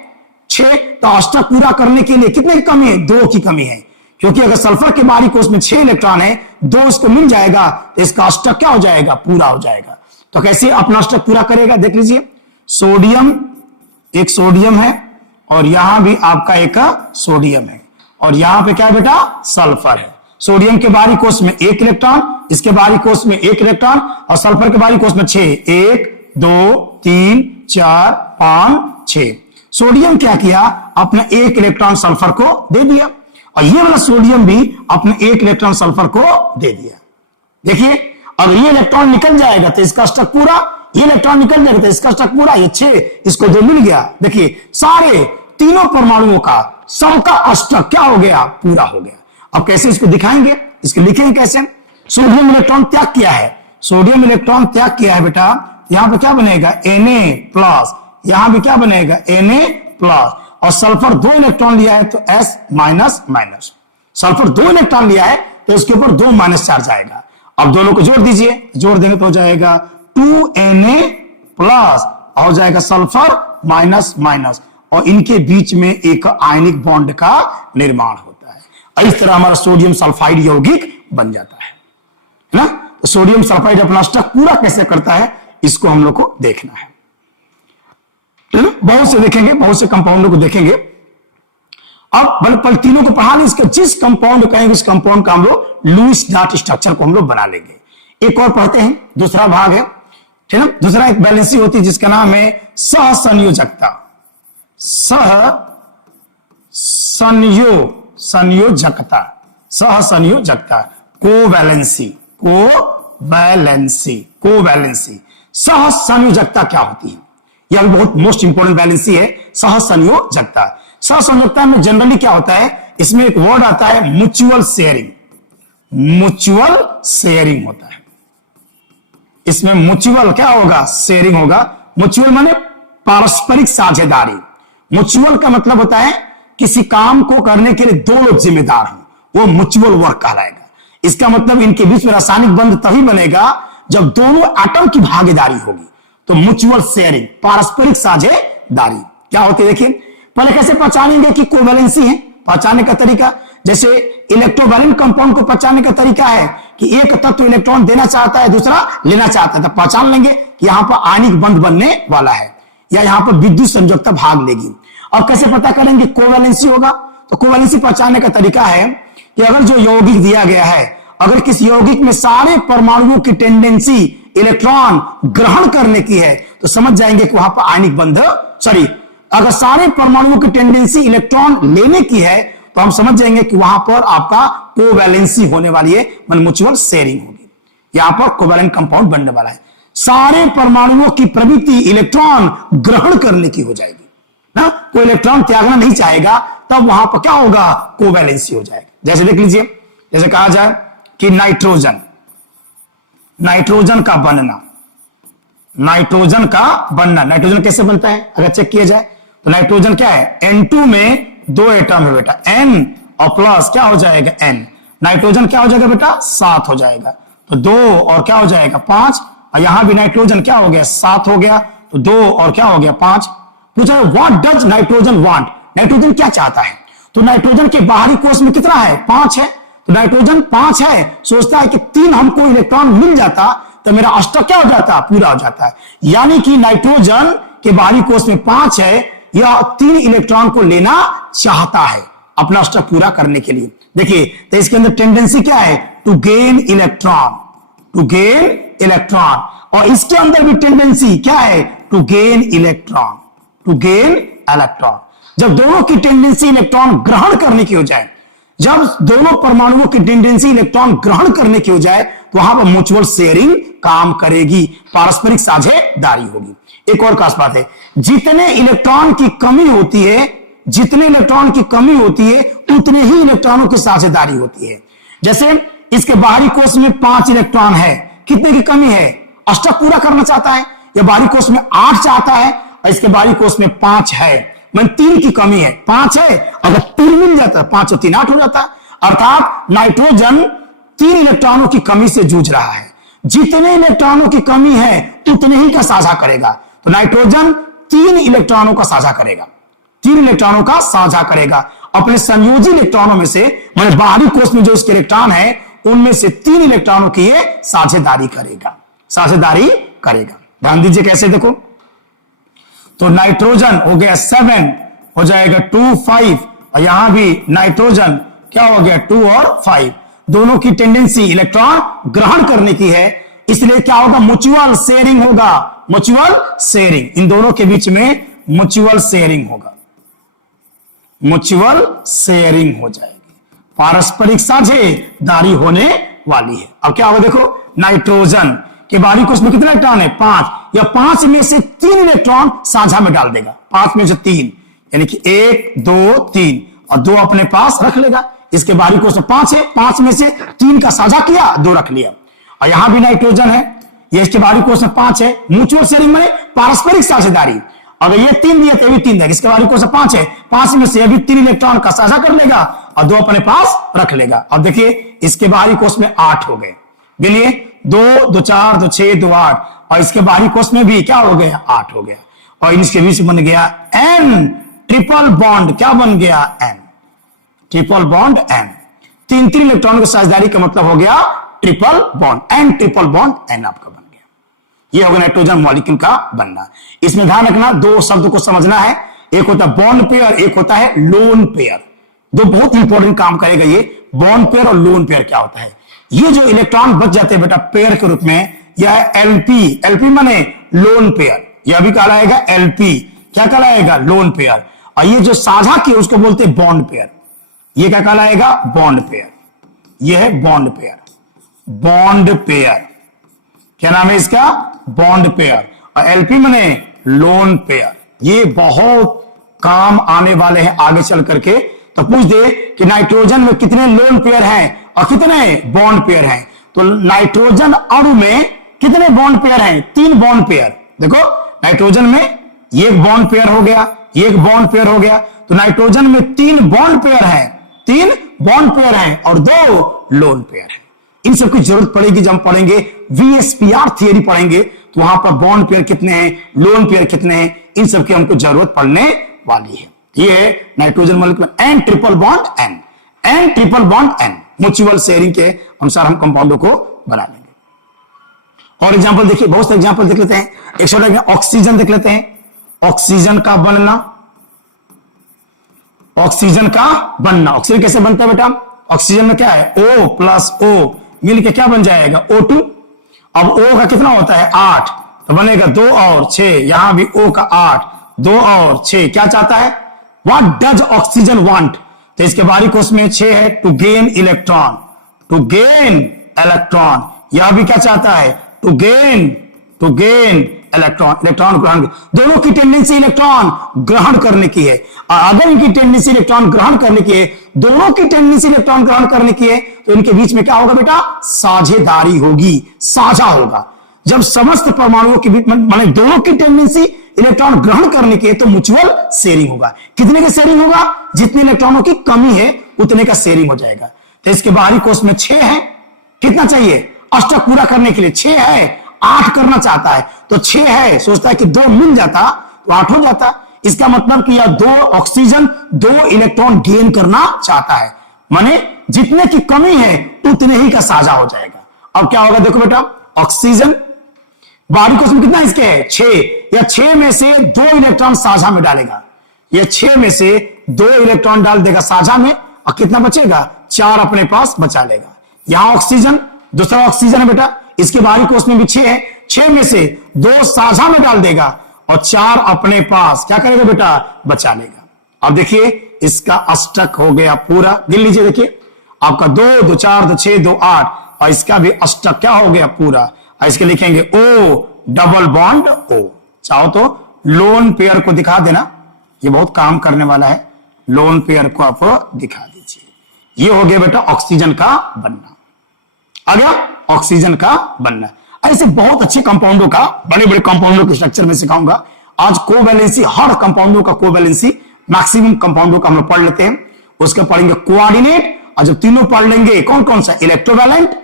6 तो अष्टक पूरा करने के लिए कितने की कमी है, 2 की कमी है, क्योंकि अगर सल्फर के बाहरी कोश में 6 इलेक्ट्रॉन है, 2 इसको मिल जाएगा तो इसका अष्टक क्या हो जाएगा, पूरा हो जाएगा। तो कैसे अपना अष्टक पूरा करेगा, देख लीजिए, सोडियम, एक सोडियम है और यहां भी आपका एक सोडियम है, और यहां पे क्या है बेटा, सल्फर है। सोडियम के बाहरी कोश में 1 इलेक्ट्रॉन, इसके बाहरी कोश में 1 इलेक्ट्रॉन, और सल्फर के बाहरी कोश में 6, 1, 2, 3, 4, 5, 6। सोडियम क्या किया, अपना 1 इलेक्ट्रॉन सल्फर को दे दिया, और ये वाला सोडियम भी अपने 1 इलेक्ट्रॉन सल्फर को दे दिया। देखिए, अगर ये इलेक्ट्रॉन निकल जाएगा तो इसका अष्टक पूरा, ये इलेक्ट्रॉन निकल जाएगा तो इसका अष्टक पूरा, ये 6 इसको 2 मिल गया। देखिए, सारे तीनों परमाणुओं का सबका अष्टक क्या हो गया, पूरा हो गया। अब कैसे इसको दिखाएंगे, इसको लिखेंगे कैसे, सोडियम इलेक्ट्रॉन त्याग किया है, सोडियम इलेक्ट्रॉन त्याग किया है बेटा, यहां पे क्या बनेगा, Na+, यहां भी क्या बनेगा, Na+, और सल्फर 2 इलेक्ट्रॉन लिया है तो S-, सल्फर 2 इलेक्ट्रॉन लिया है तो इसके ऊपर 2 माइनस चार्ज आएगा। अब दोनों को जोड़ दीजिए, जोड़ देंगे तो हो जाएगा 2Na+, हो जाएगा सल्फर माइनस, और इनके बीच में एक आयनिक बॉन्ड का निर्माण होता है। इस तरह हमारा सोडियम सल्फाइड यौगिक बन जाता है ना। तो सोडियम सल्फाइड अपना अष्टक पूरा कैसे करता है, इसको हम लोग को देखना है। बहुत से देखेंगे, बहुत से कंपाउंडों को देखेंगे। अब पल तीनों को पढ़ा लें, इसके जिस कंपाउंड कहेंगे उस कंपाउंड का हम लोग लुईस डॉट स्ट्रक्चर को हम लोग बना लेंगे। एक और पढ़ते हैं, दूसरा भाग है, ठीक है। दूसरा एक वैलेंसी होती है जिसका नाम है सहसंयोजकता, सहसंयोजकता, कोवैलेंसी। सहसंयोजकता क्या होती है, यह बहुत मोस्ट इंपोर्टेंट वैलेंसी है, सहसंयोजकता। सहसंयोजकता में जनरली क्या होता है, इसमें एक वर्ड आता है म्यूचुअल शेयरिंग होता है। इसमें म्यूचुअल क्या होगा, शेयरिंग होगा। म्यूचुअल माने पारस्परिक साझेदारी। म्यूचुअल का मतलब होता है किसी काम को करने के लिए 2 लोग जिम्मेदार हैं, वो म्यूचुअल वर्क कहलाएगा। इसका मतलब इनके बीच में रासायनिक बंध तभी बनेगा जब दोनों एटम की भागीदारी होगी। तो म्यूचुअल शेयरिंग, पारस्परिक साझेदारी क्या होती है, देखिए पहले कैसे पहचानेंगे कि कोवैलेंसी है। पहचानने का तरीका, जैसे इलेक्ट्रोवैलेंट कंपाउंड को पहचानने का तरीका है कि एक तत्व इलेक्ट्रॉन देना चाहता है, दूसरा लेना चाहता है, तो पहचान लेंगे कि यहां पर आयनिक बंध बनने वाला है या यहां पर विद्युत संयोजकता भाग लेगी। और कैसे पता करेंगे कोवैलेंसी होगा, तो कोवैलेंसी पहचानने का तरीका है कि अगर जो यौगिक दिया गया है, अगर किस यौगिक में सारे परमाणुओं की टेंडेंसी इलेक्ट्रॉन ग्रहण करने की है, तो समझ जाएंगे कि वहां पर आयनिक बंध अगर सारे परमाणुओं की टेंडेंसी इलेक्ट्रॉन लेने की है तो हम समझ जाएंगे कि वहां पर आपका कोवैलेंसी होने वाली है, म्यूचुअल शेयरिंग होगी। यहां पर कोवैलेंट कंपाउंड बनने वाला है। सारे परमाणुओं की प्रवृत्ति इलेक्ट्रॉन ग्रहण करने की हो जाएगी ना, कोई इलेक्ट्रॉन त्यागना नहीं चाहेगा, तब वहां पर क्या होगा, कोवैलेंसी हो जाएगी। जैसे देख लीजिए, जैसे कहा जाए कि नाइट्रोजन का बनना, नाइट्रोजन कैसे बनता है अगर चेक किया जाए तो नाइट्रोजन क्या है, N2 में 2 एटम है बेटा, N और प्लस क्या हो जाएगा N। नाइट्रोजन क्या हो जाएगा बेटा, 7 हो जाएगा, तो 2 और क्या हो जाएगा 5, और यहां भी नाइट्रोजन क्या हो गया, 7 हो गया, तो 2 और क्या हो गया 5। पूछा what does nitrogen want, nitrogen क्या चाहता है, तो नाइट्रोजन के बाहरी कोश में कितना है, 5 है, तो नाइट्रोजन 5 है, सोचता है कि 3 हमको इलेक्ट्रॉन मिल जाता तो मेरा अष्टक क्या हो जाता, पूरा हो जाता है। यानी कि नाइट्रोजन के बाहरी कोश में 5 है, यह 3 इलेक्ट्रॉन को लेना चाहता है अपना अष्टक पूरा करने के लिए। देखिए तो इसके अंदर टेंडेंसी क्या है, टू गेन इलेक्ट्रॉन, और इसके अंदर भी टेंडेंसी क्या है, टू गेन इलेक्ट्रॉन। जब दोनों की टेंडेंसी इलेक्ट्रॉन ग्रहण करने की हो जाए, जब दोनों परमाणुओं की टेंडेंसी इलेक्ट्रॉन ग्रहण करने की हो जाए तो वहां पर म्यूचुअल शेयरिंग काम करेगी, पारस्परिक साझेदारी होगी। एक और खास बात है, जितने इलेक्ट्रॉन की कमी होती है उतने ही इलेक्ट्रॉनों की साझेदारी होती है। जैसे इसके बाहरी कोश में 5 इलेक्ट्रॉन है, कितने की कमी है, अष्टक पूरा करना चाहता है, या बाहरी कोश में 8 चाहता है और इसके बाहरी कोश में 5 है, मैं 3 की कमी है, 5 है, अगर 3 मिल जाता है 5 और 3 8 हो जाता है। अर्थात नाइट्रोजन 3 इलेक्ट्रॉनों की कमी से जूझ रहा है, जितने इलेक्ट्रॉनों की कमी है उतने ही का साझा करेगा, तो नाइट्रोजन 3 इलेक्ट्रॉनों का साझा करेगा अपने संयोजी इलेक्ट्रॉनों में से, मतलब बाहरी कोश में जो इसके इलेक्ट्रॉन है उनमें से 3 इलेक्ट्रॉनों की ये साझेदारी करेगा। ध्यान दीजिए कैसे, देखो तो नाइट्रोजन हो गया 7, हो जाएगा 2 5, और यहां भी नाइट्रोजन क्या हो गया 2 और 5, दोनों की टेंडेंसी इलेक्ट्रॉन ग्रहण करने की है, इसलिए क्या होगा, म्यूचुअल शेयरिंग होगा, इन दोनों के बीच में म्यूचुअल शेयरिंग हो जाएगी, पारस्परिक साझेदारी होने वाली है। अब क्या होगा, देखो नाइट्रोजन के बाहरी कोश में कितने इलेक्ट्रॉन है, 5, या 5 में से 3 इलेक्ट्रॉन साझा में डाल देगा, 5 में से 3, यानी कि 1 2 3, और 2 अपने पास रख लेगा। इसके बाहरी कोश में 5 है, 5 में से 3 का साझा किया, 2 रख लिया। और यहां भी नाइट्रोजन है, ये इसके बाहरी कोश में 5 है, म्यूचुअल शेयरिंग में पारस्परिक साझेदारी, अगर ये 3 दिया तो ये भी 3 देगा, इसके बाहरी कोश में 5 है, 5 में से अभी 3 इलेक्ट्रॉन का साझा कर लेगा और 2 अपने पास रख लेगा। अब देखिए इसके बाहरी कोश में 8 हो गए, बोलिए 2 2 4 2 6 2 8, और इसके बाहरी कोश में भी क्या हो गया, 8 हो गया, और इसके बीच बन गया N ट्रिपल बॉन्ड, क्या बन गया, N triple bond N, 3 electron की साझेदारी का मतलब हो गया triple bond, N triple bond N आपका बन गया। ये होगा नाइट्रोजन मॉलिक्यूल का बनना। इसमें ध्यान रखना, 2 शब्द को समझना है, एक होता है बॉन्ड पेयर, एक होता है लोन पेयर। 2 बहुत इंपॉर्टेंट काम करेगा ये, बॉन्ड पेयर और लोन पेयर क्या होता है। ये जो इलेक्ट्रॉन बच जाते हैं बेटा पेयर के रूप में, यह एलपी माने लोन पेयर, यह भी कहलाएगा एलपी, क्या कहलाएगा, लोन पेयर। और ये जो साझा किया उसको बोलते हैं बॉन्ड पेयर, ये क्या कहलाएगा, बॉन्ड पेयर, यह है बॉन्ड पेयर, क्या नाम है इसका, बॉन्ड पेयर। और एलपी माने लोन पेयर, ये बहुत काम आने वाले हैं आगे चल करके। तो पूछ दे कि नाइट्रोजन में कितने लोन पेयर हैं और कितने बॉन्ड पेयर हैं, तो नाइट्रोजन अणु में कितने बॉन्ड पेयर हैं, 3 बॉन्ड पेयर। देखो नाइट्रोजन में एक बॉन्ड पेयर हो गया, एक बॉन्ड पेयर हो गया, तो नाइट्रोजन में 3 बॉन्ड पेयर हैं, 3 बॉन्ड पेयर हैं और 2 लोन पेयर हैं। इन सबकी जरूरत पड़ेगी जब हम पढ़ेंगे VSPR थियरी पढ़ेंगे, तो वहां पर बॉन्ड पेयर कितने हैं, लोन पेयर कितने हैं, इन सबकी हमको जरूरत पड़ने वाली है। ये है nitrogen molecule N triple bond N, mutual sharing के अनुसार हम कंपाउंडों को बना लेंगे। और एग्जांपल देखिए, बहुत से एग्जांपल देख लेते हैं। एक छोटा ऑक्सीजन देख लेते हैं, ऑक्सीजन का बनना, ऑक्सीजन कैसे बनता है बेटा, ऑक्सीजन में क्या है, O प्लस O मिलके क्या बन जाएगा, O2। अब O का कितना होता है, 8, तो बनेगा 2 और 6, यहां भी O का 8, 2 और 6 क्या चाहता है? What does oxygen want? तो इसके बारी कोष में 6 है, to gain electron, to gain electron. यह भी क्या चाहता है? टू गेन इलेक्ट्रॉन, इलेक्ट्रॉन ग्रहण। दोनों की टेंडेंसी इलेक्ट्रॉन ग्रहण करने की है, और अगर इनकी टेंडेंसी इलेक्ट्रॉन ग्रहण करने की है, दोनों की टेंडेंसी इलेक्ट्रॉन ग्रहण करने की है, तो इनके बीच में क्या होगा बेटा? साझेदारी होगी, साझा होगा। जब समस्त परमाणुओं के बीच माने दोनों की टेंडेंसी इलेक्ट्रॉन ग्रहण करने की है, तो म्यूचुअल शेयरिंग होगा। कितने का शेयरिंग होगा? जितने इलेक्ट्रॉनों की कमी है उतने का शेयरिंग हो जाएगा। तो इसके बाहरी कोष में 6 है, कितना चाहिए अष्टक पूरा करने के लिए? 6 है, 8 करना चाहता है, तो 6 है, सोचता है कि 2 मिल जाता तो 8 हो जाता। इसका मतलब कि यह 2 ऑक्सीजन 2 इलेक्ट्रॉन गेन करना चाहता है, माने जितने की कमी है उतने ही का साझा हो जाएगा। अब क्या होगा देखो बेटा, ऑक्सीजन बाहरी कोष में कितना इसके है? 6, या 6 में से 2 इलेक्ट्रॉन साझा में डालेगा, ये 6 में से 2 इलेक्ट्रॉन डाल देगा साझा में, और कितना बचेगा? 4 अपने पास बचा लेगा। यहां ऑक्सीजन, दूसरा ऑक्सीजन है बेटा, इसके बाहरी कोष में भी 6 है, 6 में से 2 साझा में डाल देगा और 4 अपने पास क्या करेगा बेटा? बचा लेगा। अब देखिए इसका अष्टक हो गया पूरा, गिन लीजिए, देखिए आपका 2 2 4 2 6 2 8, और इसका भी अष्टक क्या हो गया पूरा। और इसके लिखेंगे O डबल बॉन्ड O। चाहो तो लोन पेयर को दिखा देना, ये बहुत काम करने वाला है, लोन पेयर को आप दिखा दीजिए। ये हो गया बेटा ऑक्सीजन का बनना, आ गया ऑक्सीजन का बनना। ऐसे बहुत अच्छे कंपाउंडों का, बड़े बड़े कंपाउंडों के स्ट्रक्चर में सिखाऊंगा। आज कोवैलेंसी, हर कंपाउंडों का कोवैलेंसी, मैक्सिमम कंपाउंडों का हम लोग पढ़ लेते हैं, उसका पढ़ेंगे कोऑर्डिनेट, और जब तीनों पढ़ लेंगे कौन कौन सा, इलेक्ट्रोवैलेंट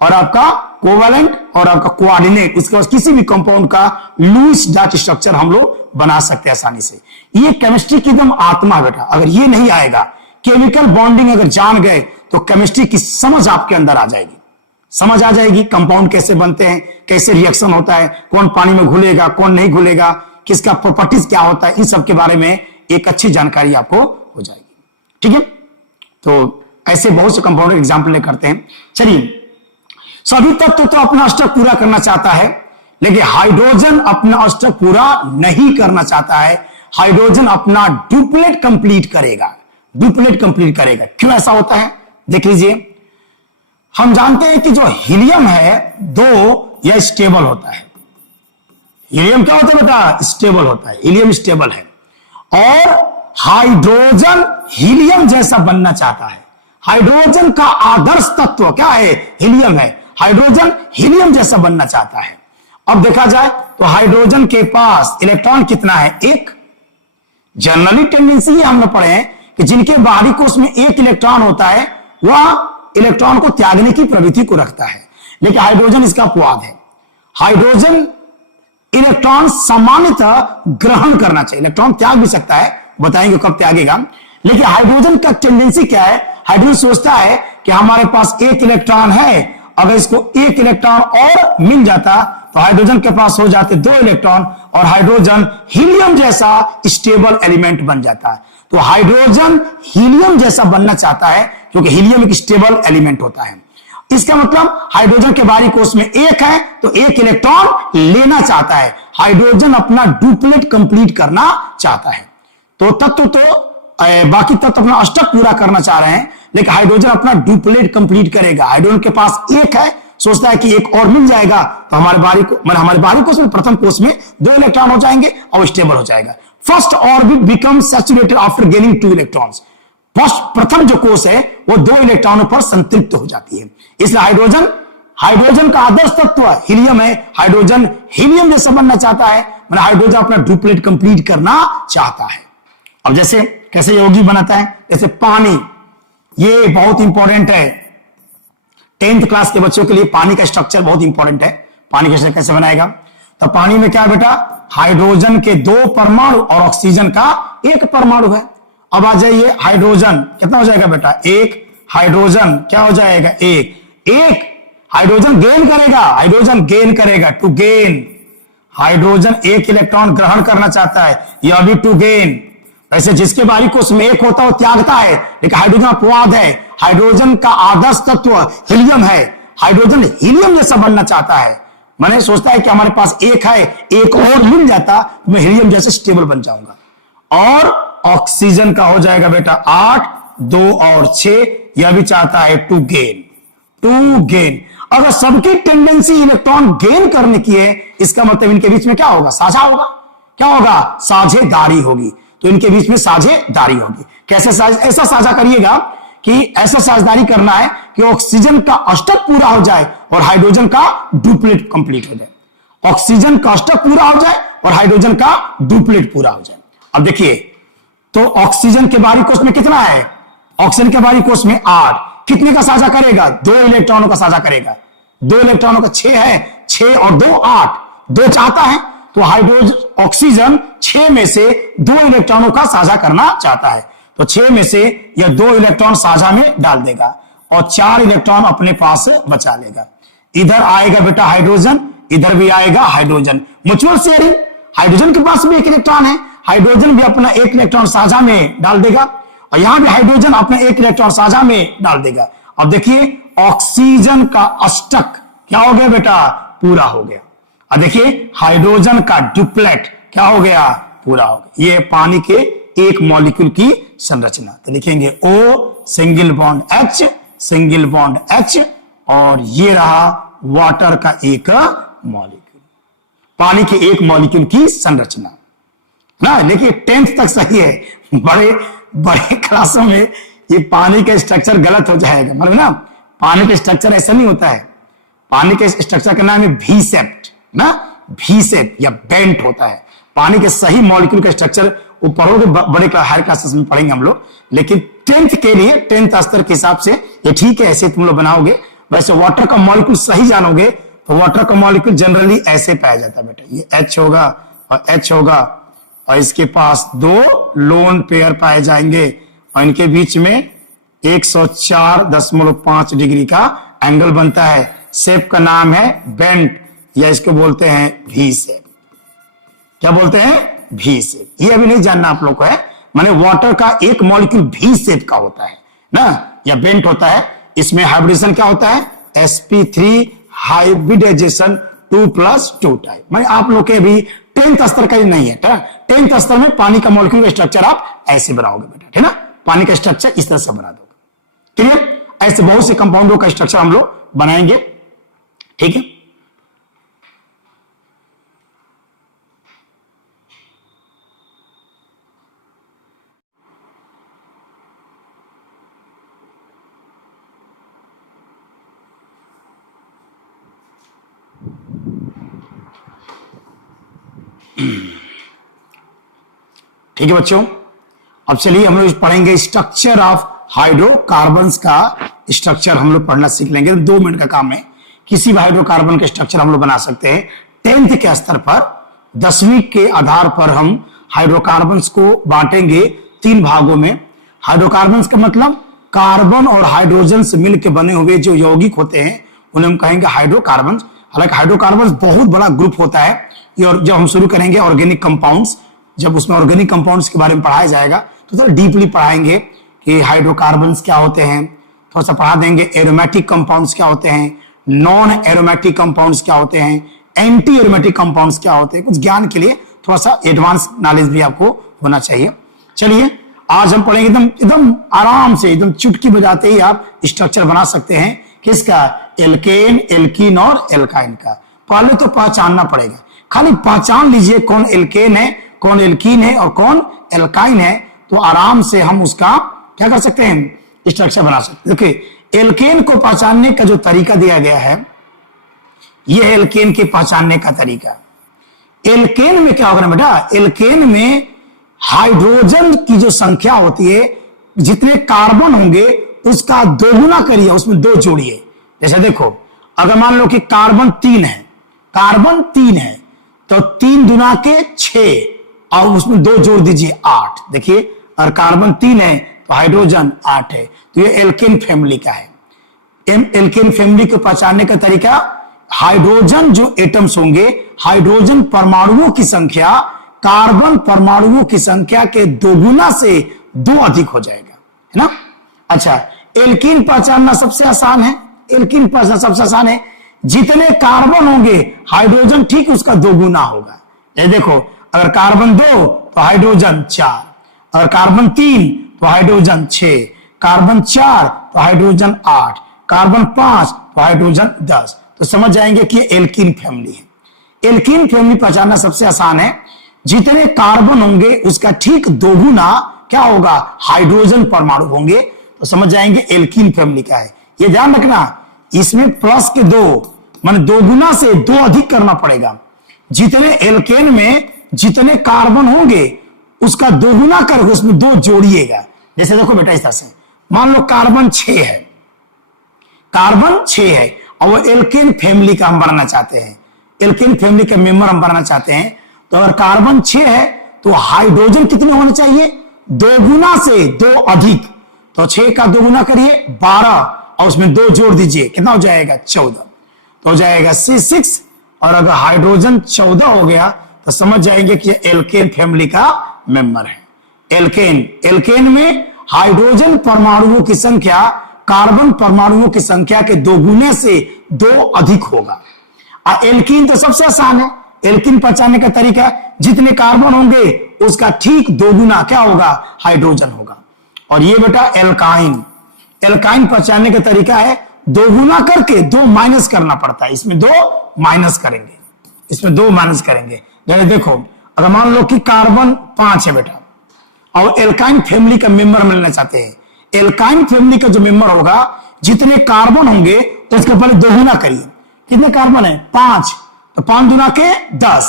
और आपका कोवैलेंट और आपका कोऑर्डिनेट, इसके बाद किसी भी कंपाउंड का लुईस डॉट स्ट्रक्चर हम लोग बना सकते हैं आसानी से। ये केमिस्ट्री की एकदम आत्मा है बेटा, अगर ये नहीं आएगा, केमिकल बॉन्डिंग अगर जान गए तो केमिस्ट्री की समझ आपके अंदर आ जाएगी, समझ आ जाएगी। कंपाउंड कैसे बनते हैं, कैसे रिएक्शन होता है, कौन पानी में घुलेगा, कौन नहीं घुलेगा, किसका प्रॉपर्टीज क्या होता है, इन सब के बारे में एक अच्छी जानकारी आपको हो जाएगी। ठीक है, तो ऐसे बहुत से कंपाउंड एग्जाम्पल ले करते हैं। चलिए, सभी तत्व तो अपना अष्टक पूरा करना चाहता है, लेकिन हाइड्रोजन अपना अष्टक पूरा नहीं करना चाहता है। हाइड्रोजन अपना डुप्लेट कंप्लीट करेगा, डुप्लेट कंप्लीट करेगा। क्यों ऐसा होता है देख लीजिए। हम जानते हैं कि जो हीलियम है 2 यह स्टेबल होता है। हीलियम क्या होता है बेटा? स्टेबल होता है, हीलियम स्टेबल है। और हाइड्रोजन हीलियम जैसा बनना चाहता है। हाइड्रोजन का आदर्श तत्व क्या है? हीलियम है। हाइड्रोजन हीलियम जैसा बनना चाहता है। अब देखा जाए तो हाइड्रोजन के पास इलेक्ट्रॉन कितना है? 1। जनरली टेंडेंसी ये हमने पढ़े हैं कि जिनके बाहरी कोष में 1 इलेक्ट्रॉन होता है वह इलेक्ट्रॉन को त्यागने की प्रवृत्ति को रखता है, लेकिन हाइड्रोजन इसका अपवाद है। हाइड्रोजन इलेक्ट्रॉन सामान्यतः ग्रहण करना चाहिए, इलेक्ट्रॉन त्याग भी सकता है, बताएंगे कब त्यागेगा। लेकिन हाइड्रोजन का टेंडेंसी क्या है? हाइड्रोजन सोचता है कि हमारे पास 1 इलेक्ट्रॉन है, अगर इसको 1 इलेक्ट्रॉन और मिल जाता तो हाइड्रोजन के पास हो जाते 2 इलेक्ट्रॉन, और हाइड्रोजन हीलियम जैसा स्टेबल एलिमेंट बन जाता है। तो हाइड्रोजन हीलियम जैसा बनना चाहता है, क्योंकि हीलियम एक स्टेबल एलिमेंट होता है। इसका मतलब हाइड्रोजन के बाहरी कोष में 1 है तो 1 इलेक्ट्रॉन लेना चाहता है। हाइड्रोजन अपना डुप्लेट कंप्लीट करना चाहता है। तो तत्व तो बाकी तत्व अपना अष्टक पूरा करना चाह रहे हैं, लेकिन हाइड्रोजन अपना डुप्लेट कंप्लीट करेगा। हाइड्रोजन के पास 1 है, सोचता है कि 1 और मिल जाएगा तो हमारे बाहरी कोष में, प्रथम कोष में 2 इलेक्ट्रॉन हो जाएंगे और स्टेबल हो जाएगा। First orbit become saturated after gaining 2 electrons. प्रथम जो कोष है वो 2 इलेक्ट्रॉनों पर संतृप्त हो जाती है। इसलिए हाइड्रोजन का आदर्श तत्व हीलियम है। हाइड्रोजन हीलियम जैसा बनना चाहता है, मतलब हाइड्रोजन अपना डुप्लेट कंप्लीट करना चाहता है। अब जैसे कैसे यौगिक बनाता है, जैसे पानी, ये बहुत इंपॉर्टेंट है 10th क्लास के बच्चों के लिए। पानी का स्ट्रक्चर बहुत इंपॉर्टेंट है। पानी कैसे बनाएगा? तो पानी में क्या है बेटा? हाइड्रोजन के 2 परमाणु और ऑक्सीजन का 1 परमाणु है। अब आ जाइए, हाइड्रोजन कितना हो जाएगा बेटा? 1। हाइड्रोजन क्या हो जाएगा? 1 हाइड्रोजन गेन करेगा, हाइड्रोजन गेन करेगा, टू गेन। हाइड्रोजन 1 इलेक्ट्रॉन ग्रहण करना चाहता है, यह भी टू गेन। वैसे जिसके बाहरी कोष में 1 होता है वो त्यागता है, लेकिन हाइड्रोजन अपवाद है। हाइड्रोजन का आदर्श तत्व हीलियम है। हाइड्रोजन हीलियम जैसा बनना चाहता है, मैंने सोचता है कि हमारे पास एक है, एक और मिल जाता तो मैं हीलियम जैसे स्टेबल बन जाऊंगा। और ऑक्सीजन का हो जाएगा बेटा 8, 2 और 6, यह भी चाहता है टू गेन। अगर सबकी टेंडेंसी इलेक्ट्रॉन गेन करने की है, इसका मतलब इनके बीच में क्या होगा? साझा होगा। क्या होगा? साझेदारी होगी। तो इनके बीच में साझेदारी होगी। कैसे ऐसा साझा करिएगा कि ऐसा साझेदारी करना है कि ऑक्सीजन का अष्टक पूरा हो जाए और हाइड्रोजन का डुप्लेट कंप्लीट हो जाए। ऑक्सीजन का अष्टक पूरा हो जाए और हाइड्रोजन का डुप्लेट पूरा हो जाए। अब देखिए, तो ऑक्सीजन के बाहरी कोष में कितना है? ऑक्सीजन के बाहरी कोष में 8। कितने का साझा करेगा? 2 इलेक्ट्रॉनों का साझा करेगा। 2 इलेक्ट्रॉनों का 6 है, 6 और 2 8, 2 चाहता है। तो हाइड्रोजन ऑक्सीजन 6 में से 2 इलेक्ट्रॉनों का साझा करना चाहता है। तो 6 में से यह 2 इलेक्ट्रॉन साझा में डाल देगा और 4 इलेक्ट्रॉन अपने पास बचा लेगा। इधर आएगा बेटा हाइड्रोजन, इधर भी आएगा हाइड्रोजन। म्यूचुअल शेयरिंग, हाइड्रोजन के पास भी 1 इलेक्ट्रॉन है, हाइड्रोजन भी अपना 1 इलेक्ट्रॉन साझा में डाल देगा और यहां भी हाइड्रोजन अपना 1 इलेक्ट्रॉन साझा में डाल देगा। अब देखिए, ऑक्सीजन का अष्टक क्या हो गया बेटा? पूरा हो गया। अब देखिए, हाइड्रोजन का डुप्लेट क्या हो गया? पूरा हो गया। ये पानी के एक मॉलिक्यूल की संरचना। तो लिखेंगे O single bond H, single bond H, और ये रहा वाटर का एक मॉलिक्यूल, पानी के एक मॉलिक्यूल की संरचना ना। देखिए 10th तक सही है, बड़े बड़े क्लासों में ये पानी का स्ट्रक्चर गलत हो जाएगा। मतलब ना, पानी का स्ट्रक्चर ऐसा नहीं होता है। पानी के स्ट्रक्चर का नाम है भी शेप्ड ना, भी शेप या बेंट होता है। पानी के सही मॉलिक्यूल का स्ट्रक्चर वो पढ़ोगे, बड़े हायर क्लासेस में पढ़ेंगे हम लोग, लेकिन 10th के लिए 10th स्तर के हिसाब से ये ठीक है, ऐसे तुम लोग बनाओगे। वैसे वाटर का मॉलिक्यूल सही जानोगे तो वाटर का मॉलिक्यूल जनरली ऐसे पाया जाता है बेटा। ये H होगा और H होगा और इसके पास 2 लोन पेयर पाए जाएंगे और इनके बीच में 104.5 डिग्री का एंगल बनता है। शेप का नाम है बेंट, या इसको बोलते हैं भी शेप। क्या बोलते हैं? भी शेप। ये अभी नहीं जानना आप लोग को है, माने वाटर का एक मॉलिक्यूल भी शेप का होता है ना, या बेंट होता है। इसमें हाइब्रिडेशन क्या होता है? sp3 hybridisation 2+2 type. मैं आप लोग के भी 10th स्तर का ही नहीं है। 10th स्तर में पानी का मॉलिक्यूल का स्ट्रक्चर आप ऐसे बनाओगे बेटा, ठीक है ना। पानी का स्ट्रक्चर इस तरह से बना दोगे। क्लियर? ऐसे बहुत से कंपाउंडों का स्ट्रक्चर हम लोग बनाएंगे, ठीक है। ठीक है बच्चों, अब चलिए हम लोग पढ़ेंगे स्ट्रक्चर ऑफ हाइड्रोकार्बन्स का स्ट्रक्चर हम लोग पढ़ना सीख लेंगे। 2 मिनट का काम है, किसी भी हाइड्रोकार्बन के स्ट्रक्चर हम लोग बना सकते हैं। 10th के स्तर पर 10वीं के आधार पर हम हाइड्रोकार्बन्स को बांटेंगे 3 भागों में। हाइड्रोकार्बन्स का मतलब कार्बन और हाइड्रोजन से मिलकर बने हुए जो यौगिक होते हैं उन्हें हम कहेंगे हाइड्रोकार्बन्स। हालांकि हाइड्रोकार्बन्स बहुत बड़ा ग्रुप होता है। और जब हम शुरू करेंगे ऑर्गेनिक कंपाउंड्स, जब उसमें ऑर्गेनिक कंपाउंड्स के बारे में पढ़ाया जाएगा तो थोड़ा डीपली पढ़ाएंगे कि हाइड्रोकार्बन्स क्या होते हैं। थोड़ा सा पढ़ा देंगे एरोमेटिक कंपाउंड्स क्या होते हैं, नॉन एरोमेटिक कंपाउंड्स क्या होते हैं, एंटी एरोमेटिक कंपाउंड्स क्या होते हैं। कुछ ज्ञान के लिए थोड़ा सा एडवांस नॉलेज भी आपको होना चाहिए। चलिए आज हम पढ़ेंगे एकदम आराम से, एकदम चुटकी बजाते ही आप स्ट्रक्चर बना सकते हैं। किसका? एल्केन, एल्कीन और एल्काइन का। पहले तो पहचानना पड़ेगा, खाली पहचान लीजिए कौन एल्केन है, कौन एल्कीन है और कौन एल्काइन है, तो आराम से हम उसका क्या कर सकते हैं? स्ट्रक्चर बना सकते हैं। देखिए एल्केन को पहचानने का जो तरीका दिया गया है, यह है एल्केन के पहचानने का तरीका। एल्केन में क्या होगा ना बेटा? एल्केन में हाइड्रोजन की जो संख्या होती है, जितने कार्बन होंगे उसका 2 गुना करिए, उसमें 2 जोड़िए। जैसे देखो, अगर मान लो कि कार्बन 3 है, कार्बन 3 है तो 3 दुना के 6 और उसमें 2 जोड़ दीजिए 8। देखिए अगर कार्बन 3 है तो हाइड्रोजन 8 है, तो ये एल्केन फैमिली का है। एल्केन फैमिली को पहचानने का तरीका, हाइड्रोजन जो एटम्स होंगे, हाइड्रोजन परमाणुओं की संख्या कार्बन परमाणुओं की संख्या के 2 गुना से 2 अधिक हो जाएगा, है ना। अच्छा, एल्कीन पहचानना सबसे आसान है। एल्कीन पहचानना सबसे आसान है। जितने कार्बन होंगे हाइड्रोजन ठीक उसका दोगुना होगा। ये देखो, अगर कार्बन 2 तो हाइड्रोजन 4, अगर कार्बन 3 तो हाइड्रोजन 6, कार्बन 4 तो हाइड्रोजन 8, कार्बन 5 तो हाइड्रोजन 10। तो समझ जाएंगे कि एल्कीन फैमिली है। एल्कीन फैमिली पहचानना सबसे आसान है। जितने कार्बन होंगे उसका ठीक दोगुना क्या होगा, हाइड्रोजन परमाणु होंगे। तो समझ जाएंगे एल्कीन फैमिली क्या है। ये ध्यान रखना, इसमें प्लस के 2 मान दोगुना से 2 अधिक करना पड़ेगा। जितने एल्केन में जितने कार्बन होंगे उसका दोगुना करके उसमें 2 जोड़िएगा। जैसे देखो बेटा, इस तरह से मान लो कार्बन 6 है, कार्बन 6 है और वो एल्केन फैमिली का हम बनाना चाहते हैं, एल्केन फैमिली का मेंबर हम बनाना चाहते हैं। तो अगर कार्बन 6 है तो हाइड्रोजन कितने होने चाहिए, दोगुना से 2 अधिक। तो 6 का दोगुना करिए 12 और उसमें 2 जोड़ दीजिए, कितना हो जाएगा 14। तो हो जाएगा C6। और अगर हाइड्रोजन 14 हो गया तो समझ जाएंगे कि एल्केन फैमिली का मेंबर है। एल्केन में हाइड्रोजन परमाणुओं की संख्या कार्बन परमाणुओं की संख्या के दोगुने से 2 अधिक होगा। एल्कीन तो सबसे आसान है। एल्कीन पहचानने का तरीका, जितने कार्बन होंगे उसका ठीक दोगुना क्या होगा, हाइड्रोजन होगा। और ये बेटा एल्काइन, एल्काइन पहचानने का तरीका है दोगुना करके 2 माइनस करना पड़ता है। इसमें 2 माइनस करेंगे, इसमें 2 माइनस करेंगे। जैसे देखो, अगर मान लो कि कार्बन 5 है बेटा और एल्काइन फैमिली का मेंबर मिलना चाहते हैं, एल्काइन फैमिली का जो मेंबर होगा जितने कार्बन होंगे तो इसके पहले दोगुना करिए। कितने कार्बन है, 5, तो 5 दूना के 10,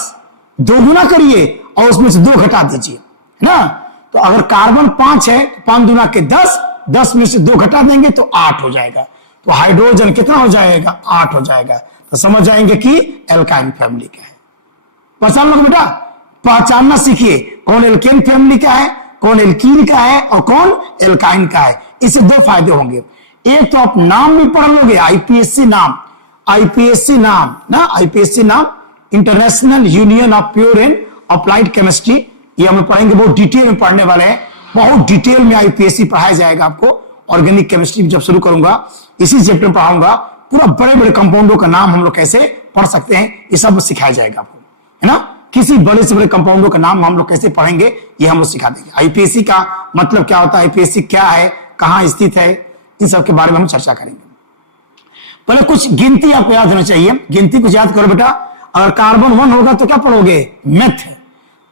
दोगुना करिए और उसमें से 2 घटा दीजिए, है ना। तो अगर कार्बन 5 है तो 5 दूना के 10, 10 में से 2 घटा देंगे तो 8 हो जाएगा। तो हाइड्रोजन कितना हो जाएगा, 8 हो जाएगा। तो समझ जाएंगे कि एल्काइन फैमिली क्या है। पहचान लो बेटा, पहचानना सीखिए कौन एल्केन फैमिली का है, कौन एल्कीन का है और कौन एल्काइन का है। इससे 2 फायदे होंगे। एक तो आप नाम भी पढ़ लोगे, आईपीएससी नाम, आईपीएससी नाम ना, आईपीएससी नाम international union of pure and applied chemistry, ये हम पढ़ेंगे, बहुत डिटेल में पढ़ने वाले हैं। बहुत डिटेल में आईपीएससी पढ़ाया जाएगा आपको। ऑर्गेनिक केमिस्ट्री जब शुरू करूंगा इसी चैप्टर में पढ़ाऊंगा। पूरा बड़े बड़े कंपाउंडों का नाम हम लोग कैसे पढ़ सकते हैं ये सब सिखाया जाएगा आपको, है ना। किसी बड़े से बड़े कंपाउंडों का नाम हम लोग कैसे पढ़ेंगे ये हम लोग सिखा देंगे। आईपीएससी का मतलब क्या होता है, आईपीएससी क्या है, कहां स्थित है, इन सब के बारे में हम चर्चा करेंगे। पहले कुछ गिनती आपको याद होना चाहिए। गिनती कुछ याद करो बेटा। अगर कार्बन 1 होगा तो क्या पढ़ोगे, मेथ,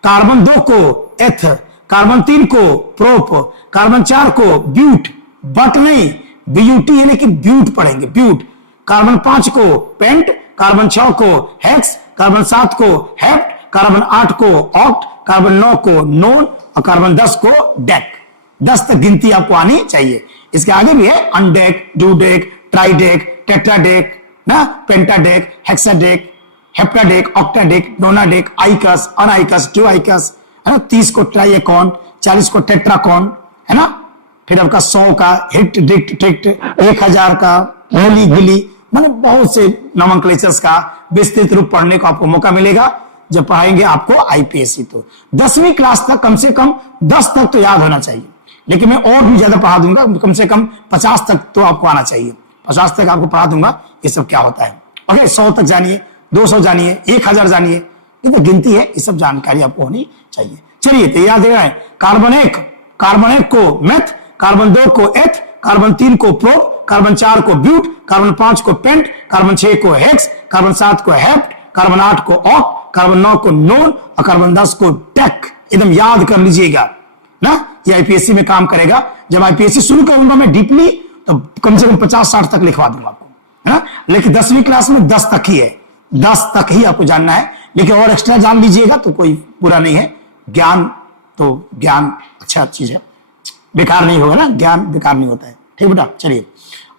कार्बन 2 को एथ, कार्बन 3 को प्रोप, कार्बन 4 को ब्यूट, बट नहीं बीयूटी यानी कि ब्यूट पढ़ेंगे, ब्यूट। कार्बन 5 को पेंट, कार्बन 6 को हेक्स, कार्बन 7 को हेप्ट, कार्बन 8 को ऑक्ट, कार्बन 9 को नोन और कार्बन 10 को डेक। 10 तक गिनती आपको आनी चाहिए। इसके आगे भी है अनडेक, डूडेक, ट्राइडेक, टेट्राडेक ना, पेंटाडेक, हेक्साडेक, हेप्टाडेक, ऑक्टाडेक, नोनाडेक, आइकस, अनाइकस, ट्यूआइकस, है ना। 30 को ट्राइएकॉन, 40 को टेट्राकॉन, है ना। फिर आपका 100 का हिट डिक्ट टिक्ट, 1000 का होली गिली, माने बहुत से नोमेनक्लेचर्स का विस्तृत रूप पढ़ने को आपको मौका मिलेगा जब पढ़ाएंगे आपको आईपीएससी। तो 10वीं क्लास तक कम से कम 10 तक तो याद होना चाहिए, लेकिन मैं और भी ज्यादा पढ़ा दूंगा। कम से कम 50 तक तो आपको आना चाहिए। 50 तक आपको पढ़ा दूंगा ये सब क्या होता है। ओके, 100 तक जानिए, 200 जानिए, 1000 जानिए, ये तो गिनती है, ये सब जानकारी आपको होनी चाहिए। चलिए तो याद रहे, कार्बन 1 को मेथ, कार्बन 2 को एथ, कार्बन 3 को प्रोप, कार्बन 4 को ब्यूट, कार्बन 5 को पेंट, कार्बन 6 को हेक्स, कार्बन 7 को हेप्ट, कार्बन 8 को ऑक्ट, कार्बन 9 को नोन और कार्बन 10 को टेक। एकदम याद कर लीजिएगा ना, ये आईपीएससी में काम करेगा। जब आईपीएससी शुरू करूंगा मैं डीपली तो कम से कम 50-60 तक लिखवा दूंगा आपको, है ना। लेकिन 10वीं क्लास में 10 तक ही है, 10 तक ही आपको जानना है। लेकिन और एक्स्ट्रा जान लीजिएगा तो कोई बुरा नहीं है। ज्ञान तो ज्ञान अच्छा चीज है, बेकार नहीं होगा ना, ज्ञान बेकार नहीं होता है। ठीक बेटा, चलिए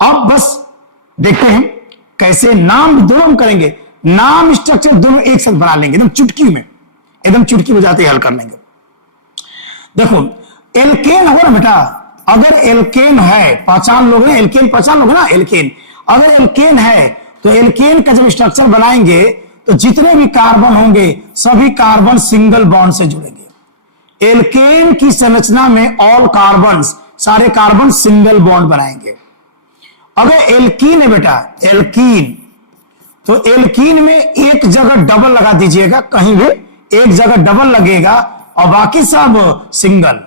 अब बस देखते हैं कैसे नाम दोनों करेंगे। नाम स्ट्रक्चर दोनों एक साथ बना लेंगे, एकदम चुटकी में, एकदम चुटकी बजाते हल कर लेंगे। देखो एल्केन होगा ना बेटा, अगर एल्केन है, पहचान लोगे ना, एल्केन पहचान लोगे ना, एल्केन अगर एल्केन है तो एल्केन का जब स्ट्रक्चर बनाएंगे तो जितने भी कार्बन होंगे सभी कार्बन सिंगल बॉन्ड से जुड़ेंगे। एल्केन की संरचना में ऑल कार्बन, सारे कार्बन सिंगल बॉन्ड बनाएंगे। अगर एल्कीन है बेटा, एल्कीन तो एल्कीन में एक जगह डबल लगा दीजिएगा, कहीं भी एक जगह डबल लगेगा और बाकी सब सिंगल।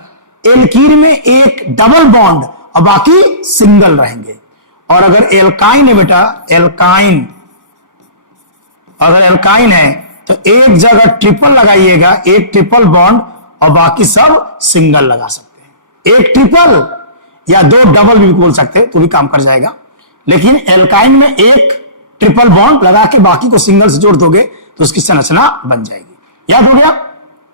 एल्कीन में एक डबल बॉन्ड और बाकी सिंगल रहेंगे। और अगर एल्काइन है बेटा, एल्काइन अगर एल्काइन है तो एक जगह ट्रिपल लगाइएगा, एक ट्रिपल बॉन्ड और बाकी सब सिंगल लगा सकते हैं। एक ट्रिपल या दो डबल भी बोल सकते हैं तो भी काम कर जाएगा, लेकिन एल्काइन में एक ट्रिपल बॉन्ड लगा के बाकी को सिंगल से जोड़ दोगे तो उसकी संरचना बन जाएगी। याद हो गया?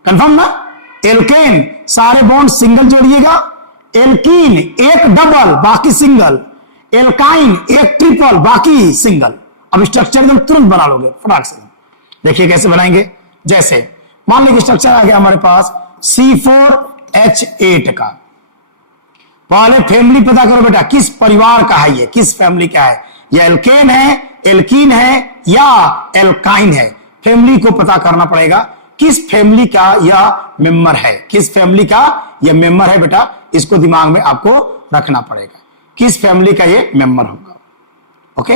कंफर्म ना? एल्केन सारे बॉन्ड सिंगल जोड़िएगा, एल्कीन एक डबल बाकी सिंगल, एल्काइन एक ट्रिपल बाकी सिंगल। अब स्ट्रक्चर एकदम तुरंत बना लोगे फटाक से। देखिए कैसे बनाएंगे। जैसे मान लीजिए स्ट्रक्चर आ गया हमारे पास C4H8 का। पहले फैमिली पता करो बेटा, किस परिवार का है ये, किस फैमिली का है, या एल्केन है, एल्कीन है या एल्काइन है। फैमिली को पता करना पड़ेगा किस फैमिली का यह मेंबर है, किस फैमिली का यह मेंबर है बेटा, इसको दिमाग में आपको रखना पड़ेगा किस फैमिली का ये मेंबर होगा। ओके,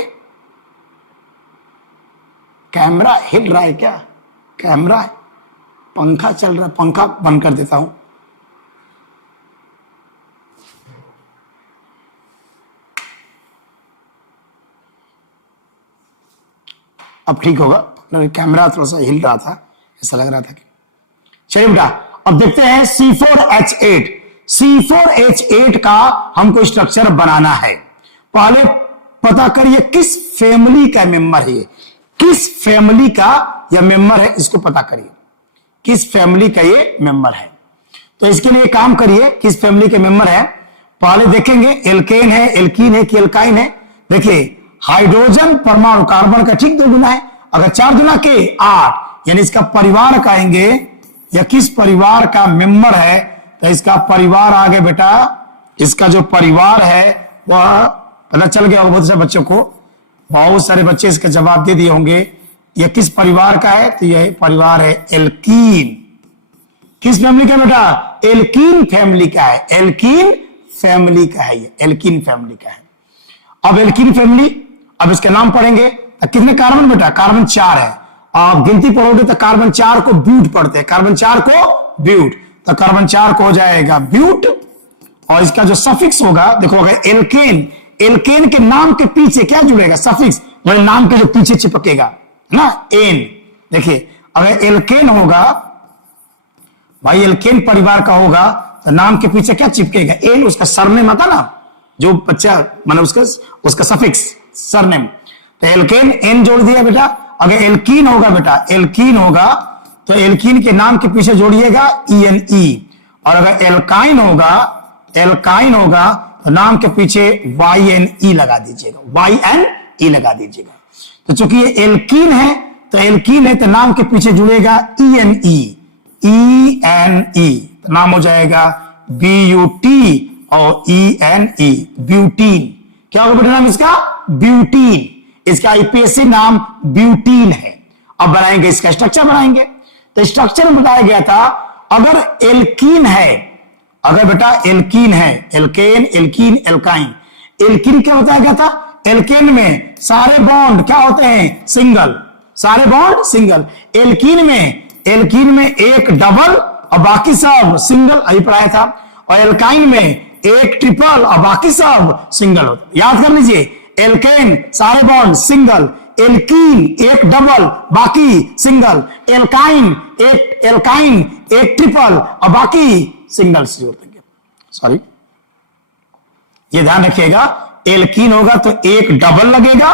कैमरा हिल रहा है क्या? कैमरा है, पंखा चल रहा है, पंखा बंद कर देता हूं। अब ठीक होगा, कैमरा थोड़ा सा हिल रहा था, ऐसा लग रहा था कि। चलिए बेटा अब देखते हैं C4H8। C4H8 का हमको स्ट्रक्चर बनाना है। पहले पता करिए किस फैमिली का मेंबर है ये, किस फैमिली का यह मेंबर है, इसको पता करिए किस फैमिली का ये मेंबर है। तो इसके लिए काम करिए, किस फैमिली के मेंबर है पहले देखेंगे। एल्केन है, एल्कीन है कि एल्काइन है। देखिए हाइड्रोजन परमाणु कार्बन का ठीक 2 गुना है, अगर 4 गुना के 8, यानी इसका परिवार कहेंगे या किस परिवार का मेंबर है, तो इसका परिवार आगे बेटा, इसका जो परिवार है वह पता चल गया बहुत से बच्चों को, बहुत सारे बच्चे इसका जवाब दे दिए होंगे। यह किस परिवार का है, तो यह परिवार है एल्कीन। किस फैमिली का बेटा? एल्कीन फैमिली का है, एल्कीन फैमिली का है, ये एल्कीन फैमिली का है। अब एल्कीन फैमिली, अब इसके नाम पढ़ेंगे। कितने कार्बन बेटा? कार्बन 4 है। आप गिनती पढ़ोगे तो कार्बन 4 को ब्यूट पढ़ते हैं, कार्बन 4 को ब्यूट, तो कार्बन 4 को हो जाएगा ब्यूट। और इसका जो सफिक्स होगा देखो, अगर एल्केन, एल्केन के नाम के पीछे क्या जुड़ेगा? सफिक्स, मतलब नाम के जो पीछे चिपकेगा ना, एन। देखिए अगर एल्केन होगा भाई, एल्केन परिवार का होगा तो नाम के पीछे क्या चिपकेगा? एन, उसका सरनेम आता ना, जो बच्चा मतलब उसका सफिक्स सरनेम। तो एल्केन एन जोड़ दिया बेटा। अगर एल्कीन होगा बेटा, एल्कीन होगा तो एल्कीन के नाम के पीछे जोड़िएगा ENE। और अगर एल्काइन होगा, एल्काइन होगा तो नाम के पीछे YNE लगा दीजिएगा, YNE लगा दीजिएगा। तो चूंकि ये एल्कीन है तो एल्कीन है तो नाम के पीछे जुड़ेगा ENE, ENE तो नाम हो जाएगा BUT और ENE, ब्यूटीन। क्या होगा बेटा नाम इसका? ब्यूटीन। इसका IPSC नाम ब्यूटीन है। अब बनाएंगे इसका स्ट्रक्चर बनाएंगे। तो स्ट्रक्चर में बताया गया था, अगर एल्कीन है, अगर बेटा एल्कीन है, एल्केन, एल्कीन, एल्काइन, एल्कीन क्या बताया गया था? एल्केन में सारे बॉन्ड क्या होते हैं? सिंगल, सारे बॉन्ड सिंगल। एल्कीन में एक डबल और बाकी सब सिंगल, अभी पढ़ाया था। और एल्काइन में एक ट्रिपल और बाकी सब सिंगल होता। याद कर लीजिए, एल्केन सारे बॉन्ड सिंगल, एल्कीन एक डबल बाकी सिंगल, एल्काइन एक ट्रिपल और बाकी सिंगल से जोड़ देंगे। सॉरी, ये ध्यान रखिएगा, एल्कीन होगा तो एक डबल लगेगा,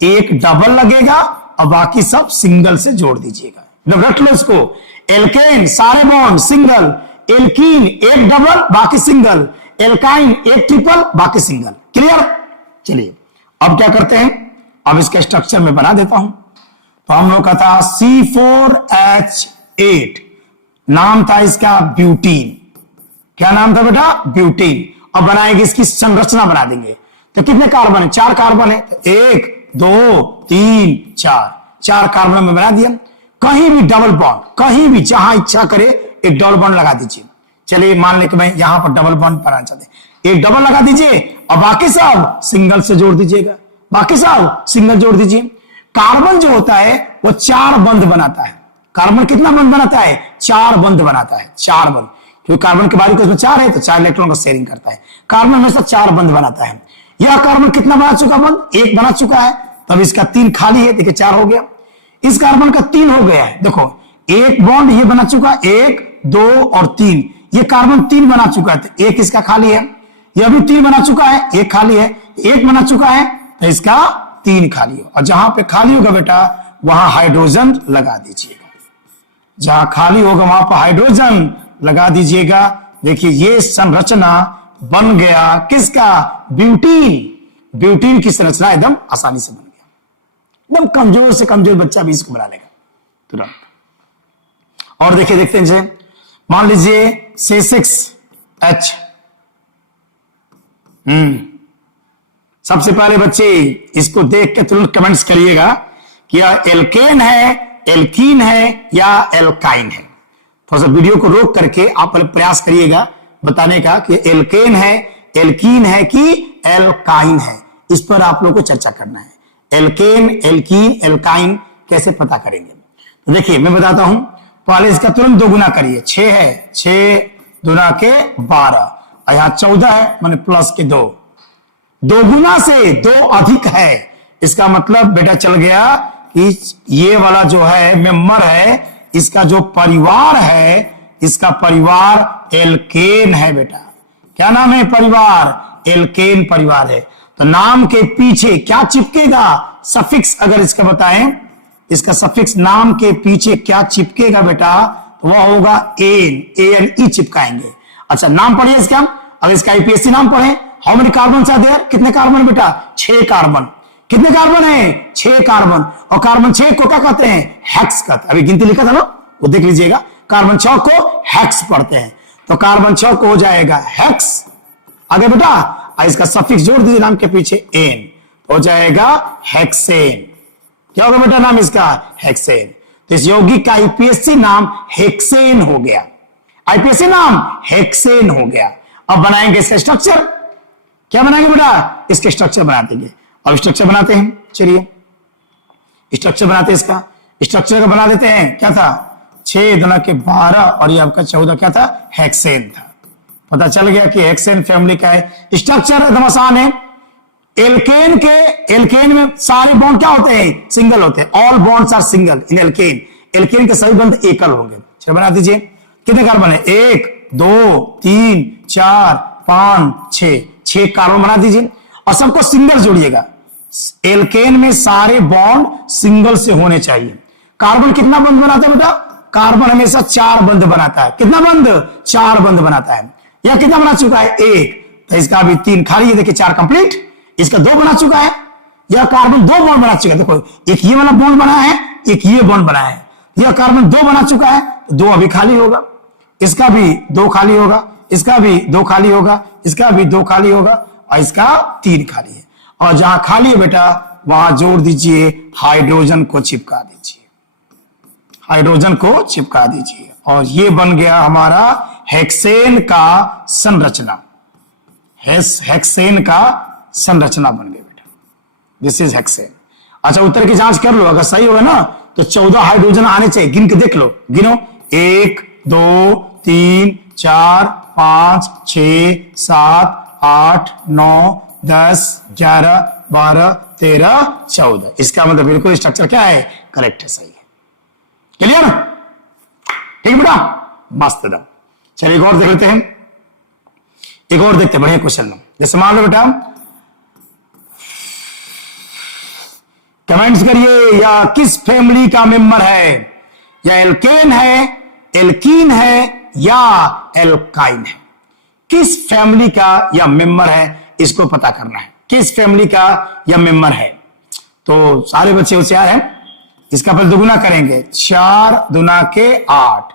एक डबल लगेगा और बाकी सब सिंगल से जोड़ दीजिएगा। रख लो इसको, एल्केन सारे बॉन्ड सिंगल, एल्कीन एक डबल बाकी सिंगल, एल्काइन एक ट्रिपल बाकी सिंगल। क्लियर? चलिए अब क्या करते हैं, अब इसका स्ट्रक्चर में बना देता हूं। तो हम लोग का था C4H8, नाम था इसका ब्यूटीन। क्या नाम था बेटा? ब्यूटीन। अब बनाएंगे इसकी संरचना बना देंगे। तो कितने कार्बन है? 4 कार्बन है। 1 2 3 4 कार्बन में बना दिया। कहीं भी डबल बॉन्ड, कहीं भी जहां इच्छा करे एक डबल बॉन्ड लगा दीजिए। चलिए मान ले कि मैं यहां पर डबल बॉन्ड बनाना चाहते हैं, एक डबल लगा दीजिए और बाकी सब सिंगल से जोड़ दीजिएगा, बाकी सब सिंगल जोड़ दीजिए। कार्बन जो होता है वो 4 बंध बनाता है। कार्बन कितना बंध बनाता है? 4 बंध बनाता है, 4 बंध, क्योंकि कार्बन के बारे में 4 है तो 4 इलेक्ट्रॉन का शेयरिंग करता है। कार्बन हमेशा 4 बंध बनाता है। यह कार्बन कितना बना चुका बंध? 1 बना चुका है, तब इसका 3 खाली है, देखिए 4 हो गया। इस कार्बन का 3 हो गया है, देखो 1 बॉन्ड ये बना चुका, 1 2 और 3, ये कार्बन 3 बना चुका है, तो 1 इसका खाली है। यह भी 3 बना चुका है, 1 खाली है, 1 बना चुका है तो इसका 3 खाली हो। और जहां पे खाली होगा बेटा वहां हाइड्रोजन लगा दीजिएगा, जहां खाली होगा वहां पर हाइड्रोजन लगा दीजिएगा। देखिए ये संरचना बन गया किसका? ब्यूटीन। ब्यूटीन की संरचना एकदम आसानी से बन गया। एकदम कमजोर से कमजोर बच्चा भी इसको बना लेगा तुरंत। और देखिए देखते हैं, मान लीजिए C6H। सबसे पहले बच्चे इसको देख के तुरंत कमेंट्स करिएगा कि यह एल्केन है, एल्कीन है या एल्काइन है। थोड़ा सा वीडियो को रोक करके आप प्रयास करिएगा बताने का कि एल्केन है, एल्कीन है कि एल्काइन है। इस पर आप लोगों को चर्चा करना है। एल्केन, एल्कीन, एल्काइन कैसे पता करेंगे? तो देखिए मैं बताता हूं, पहले इसका तुरंत 2 गुना करिए। 6 है, 6 दुना के 12 और यहां 14 है, माने प्लस के 2। 2 गुना से 2 अधिक है, इसका मतलब बेटा चल गया कि ये वाला जो है मेंबर है, इसका जो परिवार है, इसका परिवार एल्केन है बेटा। क्या नाम है? परिवार एल्केन परिवार है। तो नाम के पीछे क्या चिपकेगा? सफिक्स अगर इसका बताएं, इसका सफिक्स नाम के पीछे क्या चिपकेगा बेटा? तो वह होगा एन, ANE चिपकाएंगे। अच्छा नाम पढ़िए इसका, अगर इसका IPSC नाम पढ़े, how many carbon are there? कितने कार्बन बेटा? 6 कार्बन। कितने कार्बन है? 6 कार्बन। और कार्बन 6 को क्या कहते हैं? हेक्स कहते हैं। अभी गिनती लिखा था ना, वो देख लीजिएगा। कार्बन 6 को हेक्स पढ़ते हैं, तो कार्बन 6 को हो जाएगा हेक्स। आगे बेटा इसका सफिक्स जोड़ दीजिए नाम के पीछे एन, हो जाएगा हेक्सेन। क्या होगा बेटा नाम इसका? हेक्सेन। तो इस यौगिक का IPSC नाम हेक्सेन हो गया। IPSC नाम हेक्सेन हो गया। अब बनाएंगे इसका स्ट्रक्चर। क्या बनाएंगे बेटा? इसके स्ट्रक्चर बना देंगे। अब स्ट्रक्चर बनाते हैं, चलिए स्ट्रक्चर बनाते हैं। इसका स्ट्रक्चर का बना देते हैं। क्या था? 6 दुना के 12 और ये आपका 14 क्या था? हेक्सेन था। पता चल गया कि हेक्सेन फैमिली का है। स्ट्रक्चर एकदम आसान है। एल्केन में सारे बॉन्ड क्या होते हैं? सिंगल होते हैं। All bonds are single in alkane. Alkane के सभी बंध एकल होंगे। चलिए बना दीजिए। कितने कार्बन है? 1 2 3 4 5 6 कार्बन बना दीजिए और सबको सिंगल जोड़िएगा। एल्केन में सारे बॉन्ड सिंगल से होने चाहिए। कार्बन कितना बंध बनाता है बेटा? कार्बन हमेशा 4 बंध बनाता है। कितना बंध? 4 बंध बनाता है। यह कितना बना चुका है? 1, तो इसका अभी 3 खाली है। देखिए 4 कंप्लीट। इसका 2 बना चुका है। यह कार्बन 2 बॉन्ड बना चुका है। देखो एक ये वाला बॉन्ड बना है, एक ये बॉन्ड बना है। यह कार्बन 2 बना चुका है, 2 अभी खाली होगा। इसका भी 2 खाली होगा, इसका भी 2 खाली होगा, इसका भी 2 खाली होगा और इसका 3 खाली है। और जहां खाली है बेटा वहां जोड़ दीजिए, हाइड्रोजन को चिपका दीजिए। हाइड्रोजन को चिपका दीजिए और ये बन गया हमारा हेक्सेन का संरचना। हेक्सेन का संरचना बन गया बेटा। This is hexane. अच्छा उत्तर की जांच कर लो, अगर सही होगा ना तो 14 हाइड्रोजन आने चाहिए। गिन के देख लो, गिनो 1 2 3 4 5 6 7 8 9 10 11 12 13 14। इसका मतलब बिल्कुल स्ट्रक्चर क्या है? करेक्ट है, सही है। क्लियर? ठीक बेटा, मस्त एकदम। चलिए एक और देख लेते हैं। एक और देखते हैं बढ़िया क्वेश्चन। जैसे मान लो बेटा, कमेंट्स करिए या किस फैमिली का मेंबर है? या एल्केन है, एल्कीन है या एल्काइन है? किस फैमिली का या मेंबर है, इसको पता करना है। किस फैमिली का या मेंबर है? तो सारे बच्चे होशियार हैं। इसका पहले 2 गुना करेंगे। 4 दुना के 8,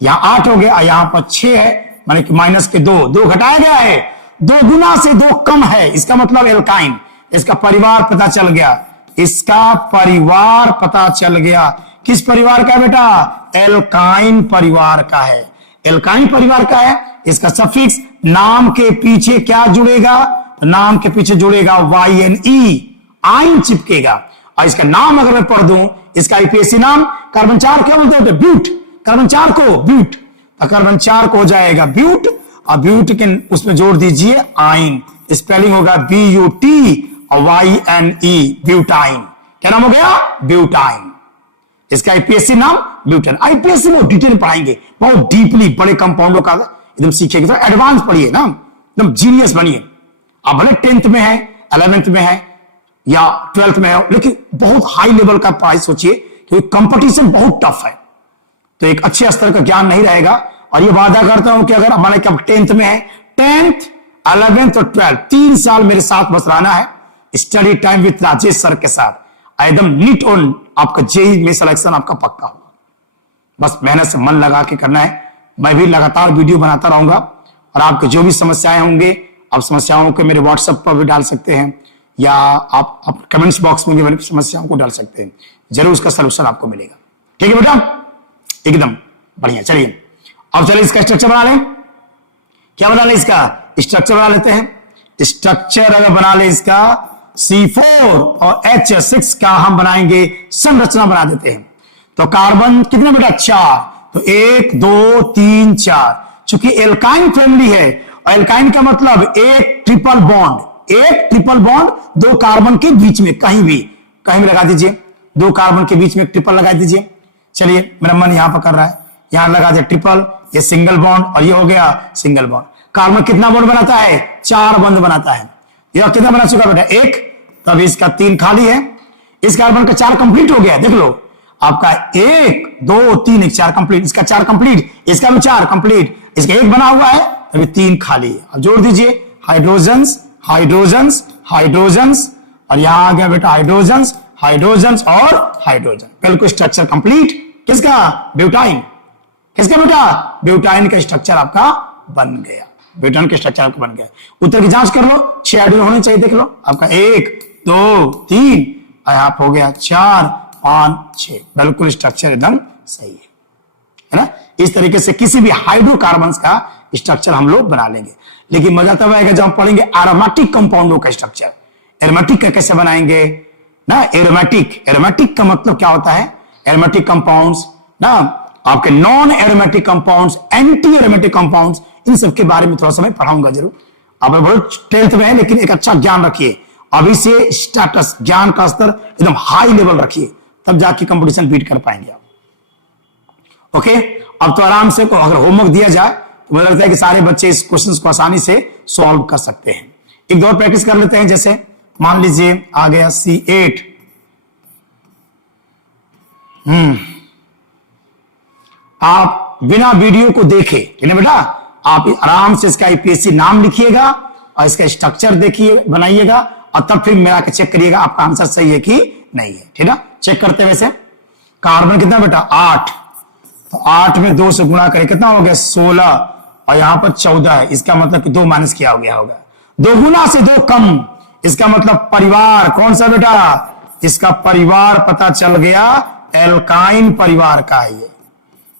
यहां 8 हो गया, यहां पर 6 है, माने कि माइनस के 2 घटाया गया है। 2 गुना से 2 कम है, इसका मतलब एल्काइन। इसका परिवार पता चल गया। इसका परिवार पता चल गया। किस परिवार का बेटा? एल्काइन परिवार का है। एल्काइन परिवार का है। इसका सफिक्स नाम के पीछे क्या जुड़ेगा? नाम के पीछे जुड़ेगा YNE, आइन चिपकेगा। और इसका नाम अगर मैं पढ़ दूं, इसका यूपीएससी नाम कार्बन 4 क्या बोलते हैं? ब्यूट। कार्बन 4 को ब्यूट, तो कार्बन 4 को हो जाएगा ब्यूट, और ब्यूट के उसमें जोड़ दीजिए आइन, स्पेलिंग होगा BUT और YNE, ब्यूटाइन। क्या नाम हो गया? ब्यूटाइन। इसका आईपीएससी नाम ब्यूटेन। आईपीएससी में डिटेल पढ़ाएंगे, बहुत डीपली, बड़े कंपाउंडों का एकदम सीखेंगे, तो एडवांस पढ़िए ना, एकदम जीनियस बनिए। आप भले 10th में है, 11th में है या 12th में है, लेकिन बहुत हाई लेवल का पढ़ाई सोचिए, क्योंकि कंपटीशन बहुत टफ है, तो एक अच्छे स्तर का ज्ञान नहीं रहेगा। और ये वादा करता हूं कि अगर हमारे कब 10th में है, 10th, 11th और 12th 3 साल मेरे साथ बस रहना है, study time with Rajesh sir के साथ, एकदम नीट ऑन आपका जेई में सिलेक्शन आपका पक्का होगा। बस मेहनत से मन लगा के करना है। मैं भी लगातार वीडियो बनाता रहूंगा, और आपके जो भी समस्याएं होंगे, आप समस्याओं को मेरे व्हाट्सएप पर भी डाल सकते हैं, या आप कमेंट्स बॉक्स में भी मेरी समस्याओं को डाल सकते हैं, जरूर उसका सोल्यूशन आपको मिलेगा। ठीक है बेटा, एकदम बढ़िया। चलिए अब चलिए इसका स्ट्रक्चर बना लें। क्या बना लें? इसका स्ट्रक्चर बना लेते हैं। स्ट्रक्चर अगर बना ले इसका C4 और H6 का हम बनाएंगे संरचना बना देते हैं। तो कार्बन कितने बेटा? 4, तो 1 2 3 4। चूंकि एल्काइन फैमिली है, और एल्काइन का मतलब एक ट्रिपल बॉन्ड 2 कार्बन के बीच में, कहीं भी लगा दीजिए, 2 कार्बन के बीच में ट्रिपल लगा दीजिए। चलिए मेरा मन यहां पर कर रहा है, यहां लगा दे ट्रिपल, ये सिंगल बॉन्ड, और ये हो गया सिंगल बॉन्ड। कार्बन कितना बॉन्ड बनाता है? 4 बॉन्ड बनाता है। यह कितना बना चुका बेटा? 1, तब इसका 3 खाली है। इस कार्बन का 4 कंप्लीट हो गया, देख लो आपका 1 2 3 1 4 कंप्लीट, इसका 4 कंप्लीट, इसका भी 4 कंप्लीट, इसका 1 बना हुआ है, अभी 3 खाली है। अब जोड़ दीजिए हाइड्रोजन्स हाइड्रोजन्स हाइड्रोजन्स, और यहां आ गया बेटा हाइड्रोजन्स हाइड्रोजन्स और हाइड्रोजन। बिल्कुल स्ट्रक्चर कंप्लीट। किसका? ब्यूटाइन। किसका बेटा? ब्यूटाइन का स्ट्रक्चर आपका बन गया। ब्यूटाइन के स्ट्रक्चर आपका बन गया। उत्तर की जांच कर लो, 6 हाइड्रोजन होने चाहिए, देख लो आपका 1 2 3, आप हो गया 4 5 6। बिल्कुल स्ट्रक्चर एकदम सही है ना। इस तरीके से किसी भी हाइड्रोकार्बन्स का स्ट्रक्चर हम लोग बना लेंगे। लेकिन मजा तब आएगा जब हम पढ़ेंगे एरोमेटिक कंपाउंडों का स्ट्रक्चर। एरोमेटिक का कैसे बनाएंगे ना? एरोमेटिक का मतलब क्या होता है? एरोमेटिक कंपाउंड्स ना, आपके non aromatic compounds, anti aromatic compounds, इन सब के बारे में थोड़ा सा मैं पढ़ाऊंगा जरूर। आप बहुत 10th में है, लेकिन एक अच्छा ज्ञान रखिए अभी से, स्टेटस ज्ञान का स्तर एकदम हाई लेवल रखिए, तब जाके कंपटीशन बीट कर पाएंगे आप। ओके, अब तो आराम से अगर होमवर्क दिया जाए तो मुझे लगता है कि सारे बच्चे इस क्वेश्चन को आसानी से सॉल्व कर सकते हैं। एक दो प्रैक्टिस कर लेते हैं। जैसे मान लीजिए आ गया C8, आप बिना वीडियो को देखे, बेटा आप आराम से इसका यूपीएससी नाम लिखिएगा और इसका स्ट्रक्चर देखिए, बनाइएगा, और तब फिर मेरा चेक करिएगा आपका आंसर सही है कि नहीं है। ठीक है, चेक करते हैं। वैसे कार्बन कितना बेटा? 8, तो 8 में 2 से गुणा करें, कितना हो गया? 16, और यहां पर 14 है, इसका मतलब कि 2 माइनस किया हो गया होगा, 2 गुना से 2 कम, इसका मतलब परिवार कौन सा बेटा? इसका परिवार पता चल गया, एल्काइन परिवार का है। ये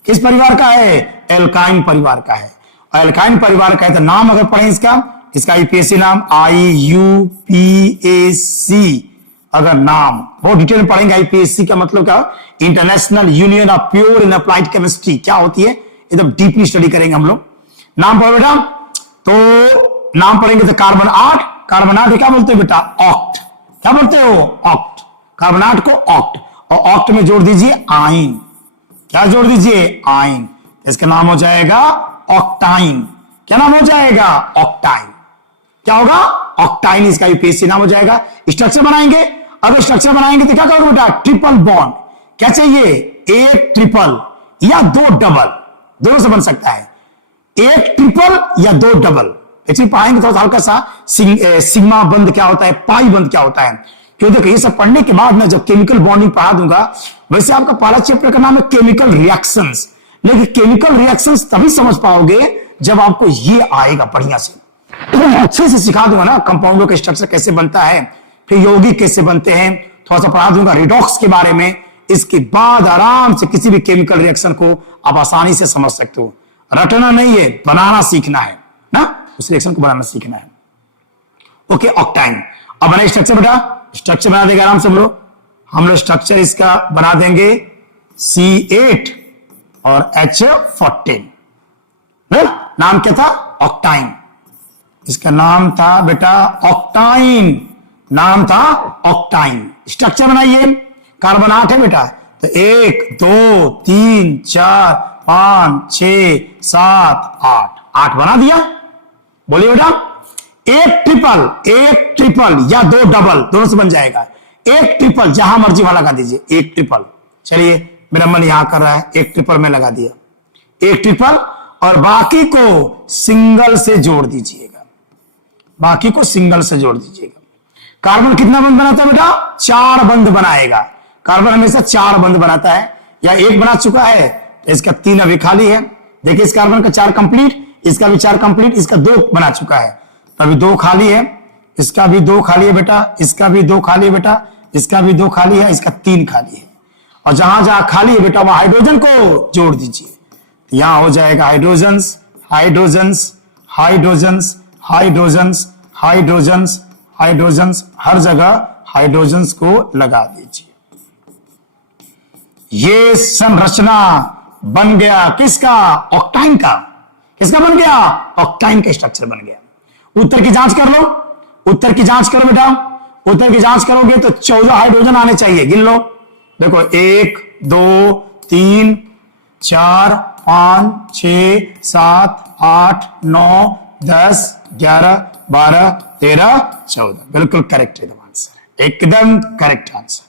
किस परिवार का है? एल्काइन परिवार का है। और एल्काइन परिवार का है तो नाम अगर पढ़ें इसका यूपीएससी नाम IUPAC, अगर नाम बहुत डिटेल में पढ़ेंगे। आईपीएससी का मतलब क्या? International union of pure and applied chemistry क्या होती है, एकदम डीपली स्टडी करेंगे हम लोग। नाम पढ़ो बेटा, तो नाम पढ़ेंगे तो कार्बन 8, कार्बन 8 क्या बोलते हो बेटा? ऑक्ट। क्या बोलते हो? ऑक्ट। कार्बन 8 को ऑक्ट, और ऑक्ट में जोड़ दीजिए आइन। क्या जोड़ दीजिए? आइन। इसका नाम हो जाएगा ऑक्टाइन। क्या नाम हो जाएगा? ऑक्टाइन। क्या होगा? ऑक्टाइन इसका यूपीएससी नाम हो जाएगा। स्ट्रक्चर बनाएंगे, अगर स्ट्रक्चर बनाएंगे तो क्या करोगे बेटा? Triple bond. क्या चाहिए? एक ट्रिपल या 2 डबल, दोनों से बन सकता है, एक ट्रिपल या 2 डबल। एक्चुअली पढ़ाएंगे थोड़ा हल्का सा सिग्मा बंद क्या होता है, पाई बंद क्या होता है, क्योंकि देखो ये सब पढ़ने के बाद मैं जब केमिकल बॉन्डिंग पढ़ा दूंगा, वैसे आपका पहला चैप्टर का नाम है केमिकल रिएक्शंस, लेकिन केमिकल रिएक्शंस तभी समझ पाओगे जब आपको ये आएगा बढ़िया से, अच्छे से सिखा दूंगा ना कंपाउंडों का स्ट्रक्चर कैसे बनता है, फिर यौगिक कैसे बनते हैं, थोड़ा सा पढ़ा दूंगा रिडॉक्स के बारे में। इसके बाद आराम से किसी भी केमिकल रिएक्शन को आप आसानी से समझ सकते हो। रटना नहीं है, बनाना सीखना है ना, उस रिएक्शन को बनाना सीखना है। ओके, ऑक्टाइन। अब बना स्ट्रक्चर बेटा, स्ट्रक्चर बना देगा आराम से हम लोग। हम लोग स्ट्रक्चर इसका बना देंगे C8 और H14। नाम क्या था? ऑक्टाइन। इसका नाम था बेटा ऑक्टाइन, नाम था ऑक्टाइन। स्ट्रक्चर बनाइए, कार्बन 8 है बेटा, तो 1 2 3 4 5 6 7 8 बना दिया। बोलिए बेटा, एक ट्रिपल या 2 डबल दोनों से बन जाएगा। एक ट्रिपल जहां मर्जी वहां लगा दीजिए, एक ट्रिपल। चलिए मेरा मन यहां कर रहा है, एक ट्रिपल में लगा दिया, एक ट्रिपल, और बाकी को सिंगल से जोड़ दीजिएगा, बाकी को सिंगल से जोड़ दीजिएगा। कार्बन कितना बंद बनाता है बेटा? 4 बंद बनाएगा। कार्बन हमेशा 4 बंद बनाता है, या एक बना चुका है, इसका 3 अभी खाली है। देखिए इस कार्बन का 4 कंप्लीट, इसका भी 4 कंप्लीट, इसका 2 बना चुका है, अभी 2 खाली है, इसका भी 2 खाली है बेटा, इसका भी 2 खाली है बेटा, इसका भी 2 खाली है, इसका 3 खाली है। और जहां जहां खाली है बेटा वहां हाइड्रोजन को जोड़ दीजिए। यहां हो जाएगा hydrogens hydrogens hydrogens hydrogens hydrogens hydrogens, हर जगह हाइड्रोजन्स को लगा दीजिए। ये संरचना बन गया किसका? ऑक्टाइन का। किसका बन गया? ऑक्टाइन का स्ट्रक्चर बन गया। उत्तर की जांच कर लो, उत्तर की जांच करो बेटा, उत्तर की जांच करोगे तो 14 हाइड्रोजन आने चाहिए। गिन लो, देखो 1 2 3 4 5 6 7 8 9 10 11 12 13 14, बिल्कुल करेक्ट है आंसर, एकदम करेक्ट आंसर।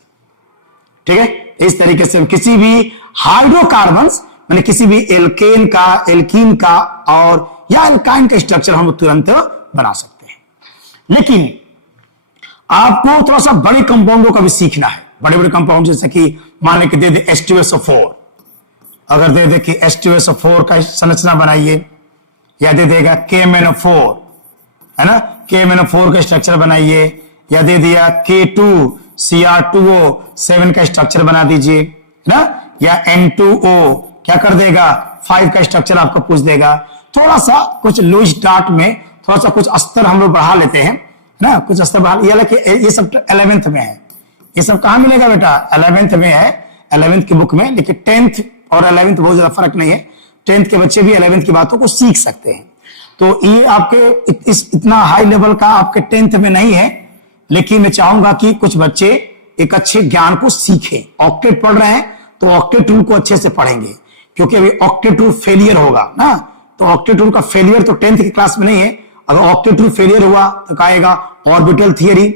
ठीक है, इस तरीके से हम किसी भी हाइड्रोकार्बन्स मैंने किसी भी एल्केन का, एल्कीन का और या एल्काइन का स्ट्रक्चर हम तुरंत बना सकते हैं। लेकिन आपको थोड़ा सा बड़े कंपाउंडों का भी सीखना है। बड़े बड़े कंपाउंड जैसे कि मान के दे दे H2SO4, अगर दे दे कि H2SO4 का संरचना बनाइए, या दे देगा KMnO4, है ना, KMnO4 का स्ट्रक्चर बनाइए, या दे दिया K2Cr2O7 का स्ट्रक्चर बना दीजिए, है ना, या N2O क्या कर देगा 5 का स्ट्रक्चर आपको पूछ देगा। थोड़ा सा कुछ लुईस डार्ट में थोड़ा सा कुछ स्तर हम लोग बढ़ा लेते हैं ना, कुछ स्तर बढ़ा, ये सब 11th में है। ये सब कहां मिलेगा बेटा? 11th में है, 11th की बुक में। लेकिन 10th और 11th बहुत ज्यादा फर्क नहीं है, 10th के बच्चे भी 11th की बातों को सीख सकते हैं। तो ये आपके इतना हाई लेवल का आपके 10th में नहीं है, लेकिन मैं चाहूंगा कि कुछ बच्चे एक अच्छे ज्ञान को सीखें। ऑक्टेट पढ़ रहे हैं तो ऑक्टेट रूल को अच्छे से पढ़ेंगे, क्योंकि अभी ऑक्टेट रूल फेलियर होगा ना, तो ऑक्टेट रूल का फेलियर तो 10th की क्लास में नहीं है। अगर ऑक्टेट रूल फेलियर हुआ तो आएगा ऑर्बिटल थियरी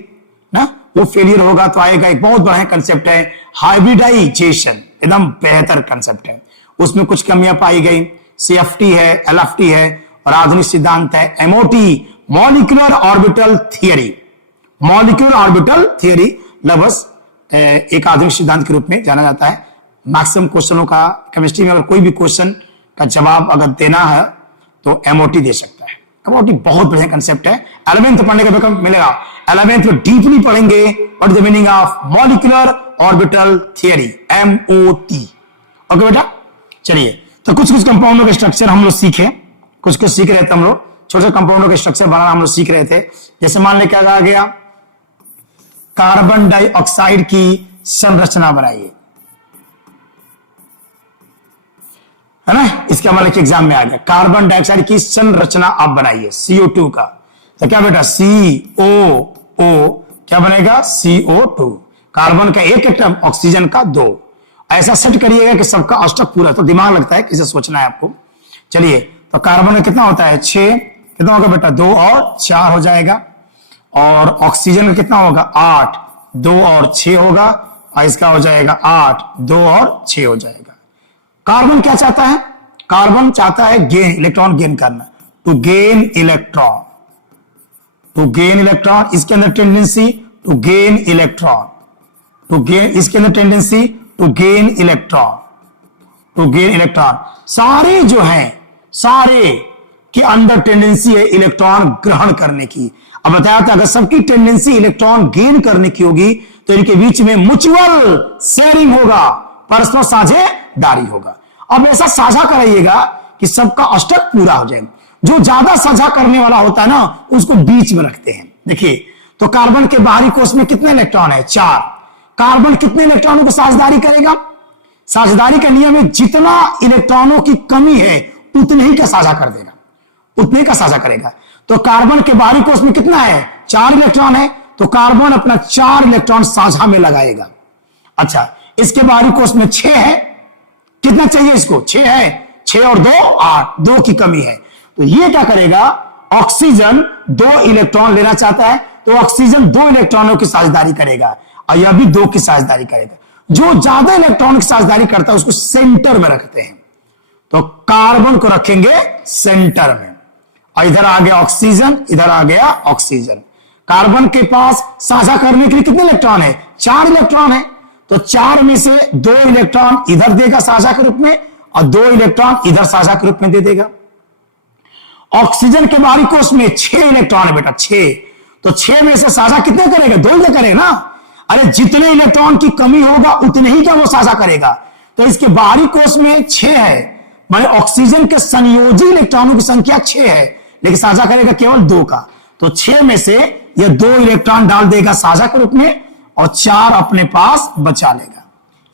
ना, वो फेलियर होगा तो आएगा एक बहुत बड़ा कंसेप्ट है हाइब्रिडाइजेशन, एकदम बेहतर कंसेप्ट है। उसमें कुछ कमियां पाई गई, CFT है, LFT है, और आधुनिक सिद्धांत है MOT, molecular orbital theory. Molecular orbital theory लगभग एक आधुनिक सिद्धांत के रूप में जाना जाता है। मैक्सिमम क्वेश्चनों का केमिस्ट्री में अगर कोई भी क्वेश्चन का जवाब अगर देना है तो MOT दे सकता है। MOT बहुत बढ़िया कंसेप्ट है, 11th पढ़ने का बेकम मिलेगा। 11th में डीपली पढ़ेंगे what is the meaning of molecular orbital theory, MOT। Okay बेटा, चलिए तो कुछ कुछ कंपाउंडों के स्ट्रक्चर हम लोग सीखे, कुछ कुछ सीख रहे थे हम लोग, छोटे छोटे कंपाउंडों के स्ट्रक्चर बनाना हम लोग सीख रहे थे। जैसे मान ले क्या कहा गया, कार्बन डाइऑक्साइड की संरचना बनाइए, है ना, इसका मतलब एग्जाम में आ गया। कार्बन डाइऑक्साइड की संरचना आप बनाइए CO2 का, तो क्या बेटा COO क्या बनेगा CO2। कार्बन का एक एटम, ऑक्सीजन का 2। ऐसा सेट करिएगा कि सबका अष्टक पूरा, तो दिमाग लगता है किसे सोचना है आपको। चलिए तो कार्बन का कितना होता है 6, कितना होगा बेटा 2 और 4 हो जाएगा। और ऑक्सीजन का कितना होगा 8, 2 और 6 होगा, और इसका हो जाएगा 8, 2 और 6 हो जाएगा। कार्बन क्या चाहता है? कार्बन चाहता है गेन, इलेक्ट्रॉन गेन करना, to gain electron, to gain electron. इसके अंदर tendency to gain electron, to gain, इसके अंदर tendency to gain electron, to gain electron. सारे जो हैं, सारे के अंदर टेंडेंसी है इलेक्ट्रॉन ग्रहण करने की। अब बताया था अगर सबकी टेंडेंसी इलेक्ट्रॉन गेन करने की होगी तो इनके बीच में म्यूचुअल शेयरिंग होगा, परस्पर साझेदारी होगा। अब ऐसा साझा कराइएगा कि सबका अष्टक पूरा हो जाए। जो ज्यादा साझा करने वाला होता है ना उसको बीच में रखते हैं। देखिए तो कार्बन के बाहरी कोष में कितने इलेक्ट्रॉन है 4, कार्बन कितने इलेक्ट्रॉनों को साझेदारी करेगा? साझेदारी का नियम है जितना इलेक्ट्रॉनों की कमी है उतने ही का साझा कर देगा, उतने का साझा करेगा। तो कार्बन के बाहरी कोष में कितना है? 4 इलेक्ट्रॉन है, तो कार्बन अपना 4 इलेक्ट्रॉन साझा में लगाएगा। अच्छा, इसके बाहरी कोष में 6 है, कितना चाहिए इसको? 6 है, 6 और 2 8, 2 की कमी है। तो ये क्या करेगा? ऑक्सीजन 2 इलेक्ट्रॉन लेना चाहता है, तो ऑक्सीजन 2 इलेक्ट्रॉनों की साझेदारी करेगा और यह भी 2 की साझेदारी करेगा। जो ज्यादा इलेक्ट्रॉन की साझेदारी करता है उसको सेंटर में रखते हैं, तो कार्बन को रखेंगे सेंटर में, और इधर आ गया ऑक्सीजन, इधर आ गया ऑक्सीजन। कार्बन के पास साझा करने के लिए कितने इलेक्ट्रॉन है? 4 इलेक्ट्रॉन है, तो 4 में से 2 इलेक्ट्रॉन इधर देगा साझा के रूप में और 2 इलेक्ट्रॉन इधर साझा के रूप में दे देगा। ऑक्सीजन के बाहरी कोष में 6 इलेक्ट्रॉन है बेटा, 6, तो 6 में से साझा कितने करेगा? 2 ही करेगा ना। अरे जितने इलेक्ट्रॉन की कमी होगा उतने ही क्या वो साझा करेगा। तो इसके बाहरी कोष में 6 है, माने ऑक्सीजन के संयोजी इलेक्ट्रॉनों की संख्या 6 है, लेकिन साझा करेगा केवल 2 का। तो 6 में से यह 2 इलेक्ट्रॉन डाल देगा साझा के रूप में और 4 अपने पास बचा लेगा।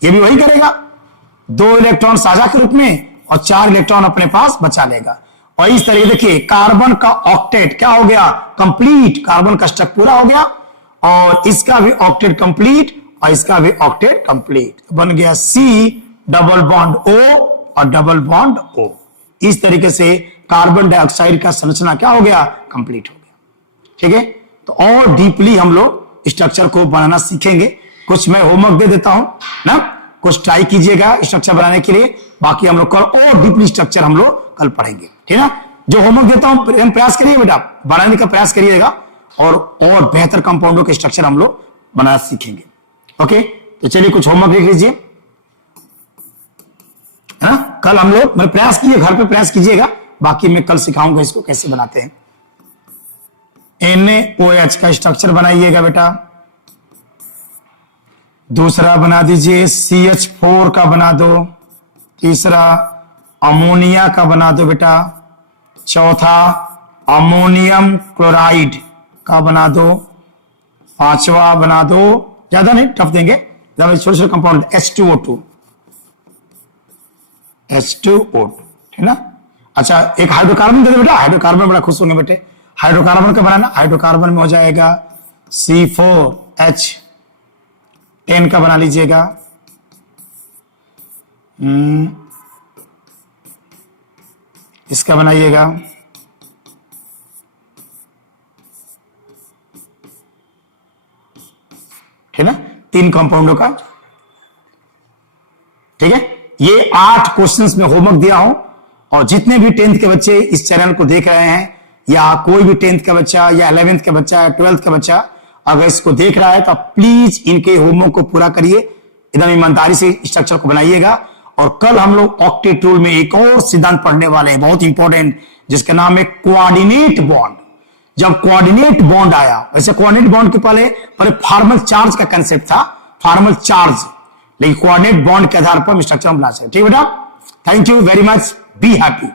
यह भी वही करेगा, 2 इलेक्ट्रॉन साझा के रूप में और 4 इलेक्ट्रॉन अपने पास बचा लेगा। और इस तरह देखिए कार्बन का ऑक्टेट क्या हो गया? कंप्लीट। कार्बन का स्ट्रक्चर पूरा हो गया और इसका भी ऑक्टेट कंप्लीट और इसका भी ऑक्टेट कंप्लीट। बन गया C डबल बॉन्ड O और डबल बॉन्ड O। इस तरीके से कार्बन डाइऑक्साइड का संरचना क्या हो गया? कंप्लीट हो गया। ठीक है, तो और डीपली हम लोग स्ट्रक्चर को बनाना सीखेंगे। कुछ मैं होमवर्क दे देता हूं ना, कुछ ट्राई कीजिएगा स्ट्रक्चर बनाने के लिए, बाकी हम लोग कल और डीपली स्ट्रक्चर हम लोग कल पढ़ेंगे। ठीक है ना, जो होमवर्क देता हूं प्रयास करिए बेटा, बनाने का प्रयास करिएगा और बेहतर कंपाउंडों के स्ट्रक्चर हम लोग बनाना सीखेंगे। ओके, तो चलिए कुछ होमवर्क लिख लीजिए, है ना। कल हम लोग मैं प्रयास कीजिए, घर पे प्रयास कीजिएगा, बाकी मैं कल सिखाऊंगा इसको कैसे बनाते हैं। NaOH का स्ट्रक्चर बनाइएगा बेटा। दूसरा बना दीजिए CH4 का बना दो। तीसरा अमोनिया का बना दो बेटा। चौथा अमोनियम क्लोराइड का बना दो। पांचवा बना दो, ज्यादा नहीं टफ देंगे, छोटे छोटे कंपाउंड H2O2, ठीक है ना। अच्छा, एक हाइड्रोकार्बन दे दो बेटा, हाइड्रोकार्बन बड़ा खुश होंगे बेटे। हाइड्रोकार्बन का बनाना, हाइड्रोकार्बन में हो जाएगा C4H10 का बना लीजिएगा। इसका बनाइएगा। ठीक है ना, 3 कंपाउंडों का। ठीक है, ये 8 क्वेश्चंस में होमवर्क दिया हूं और जितने भी 10th के बच्चे इस चैनल को देख रहे हैं या कोई भी 10th का बच्चा या 11th का बच्चा या 12th का बच्चा अगर इसको देख रहा है तो प्लीज इनके होमवर्क को पूरा करिए, एकदम ईमानदारी से स्ट्रक्चर को बनाइएगा। और कल हम लोग ऑक्टेट रूल में एक और सिद्धांत पढ़ने वाले हैं, बहुत इंपॉर्टेंट, जिसका नाम है कोऑर्डिनेट बॉन्ड। जब कोऑर्डिनेट बॉन्ड आया, वैसे कोऑर्डिनेट बॉन्ड के पहले फॉर्मल चार्ज का कंसेप्ट था, फॉर्मल चार्ज, लेकिन कोऑर्डिनेट बॉन्ड के आधार पर हम स्ट्रक्चर बना सकते। ठीक है बेटा, thank you very much, be happy.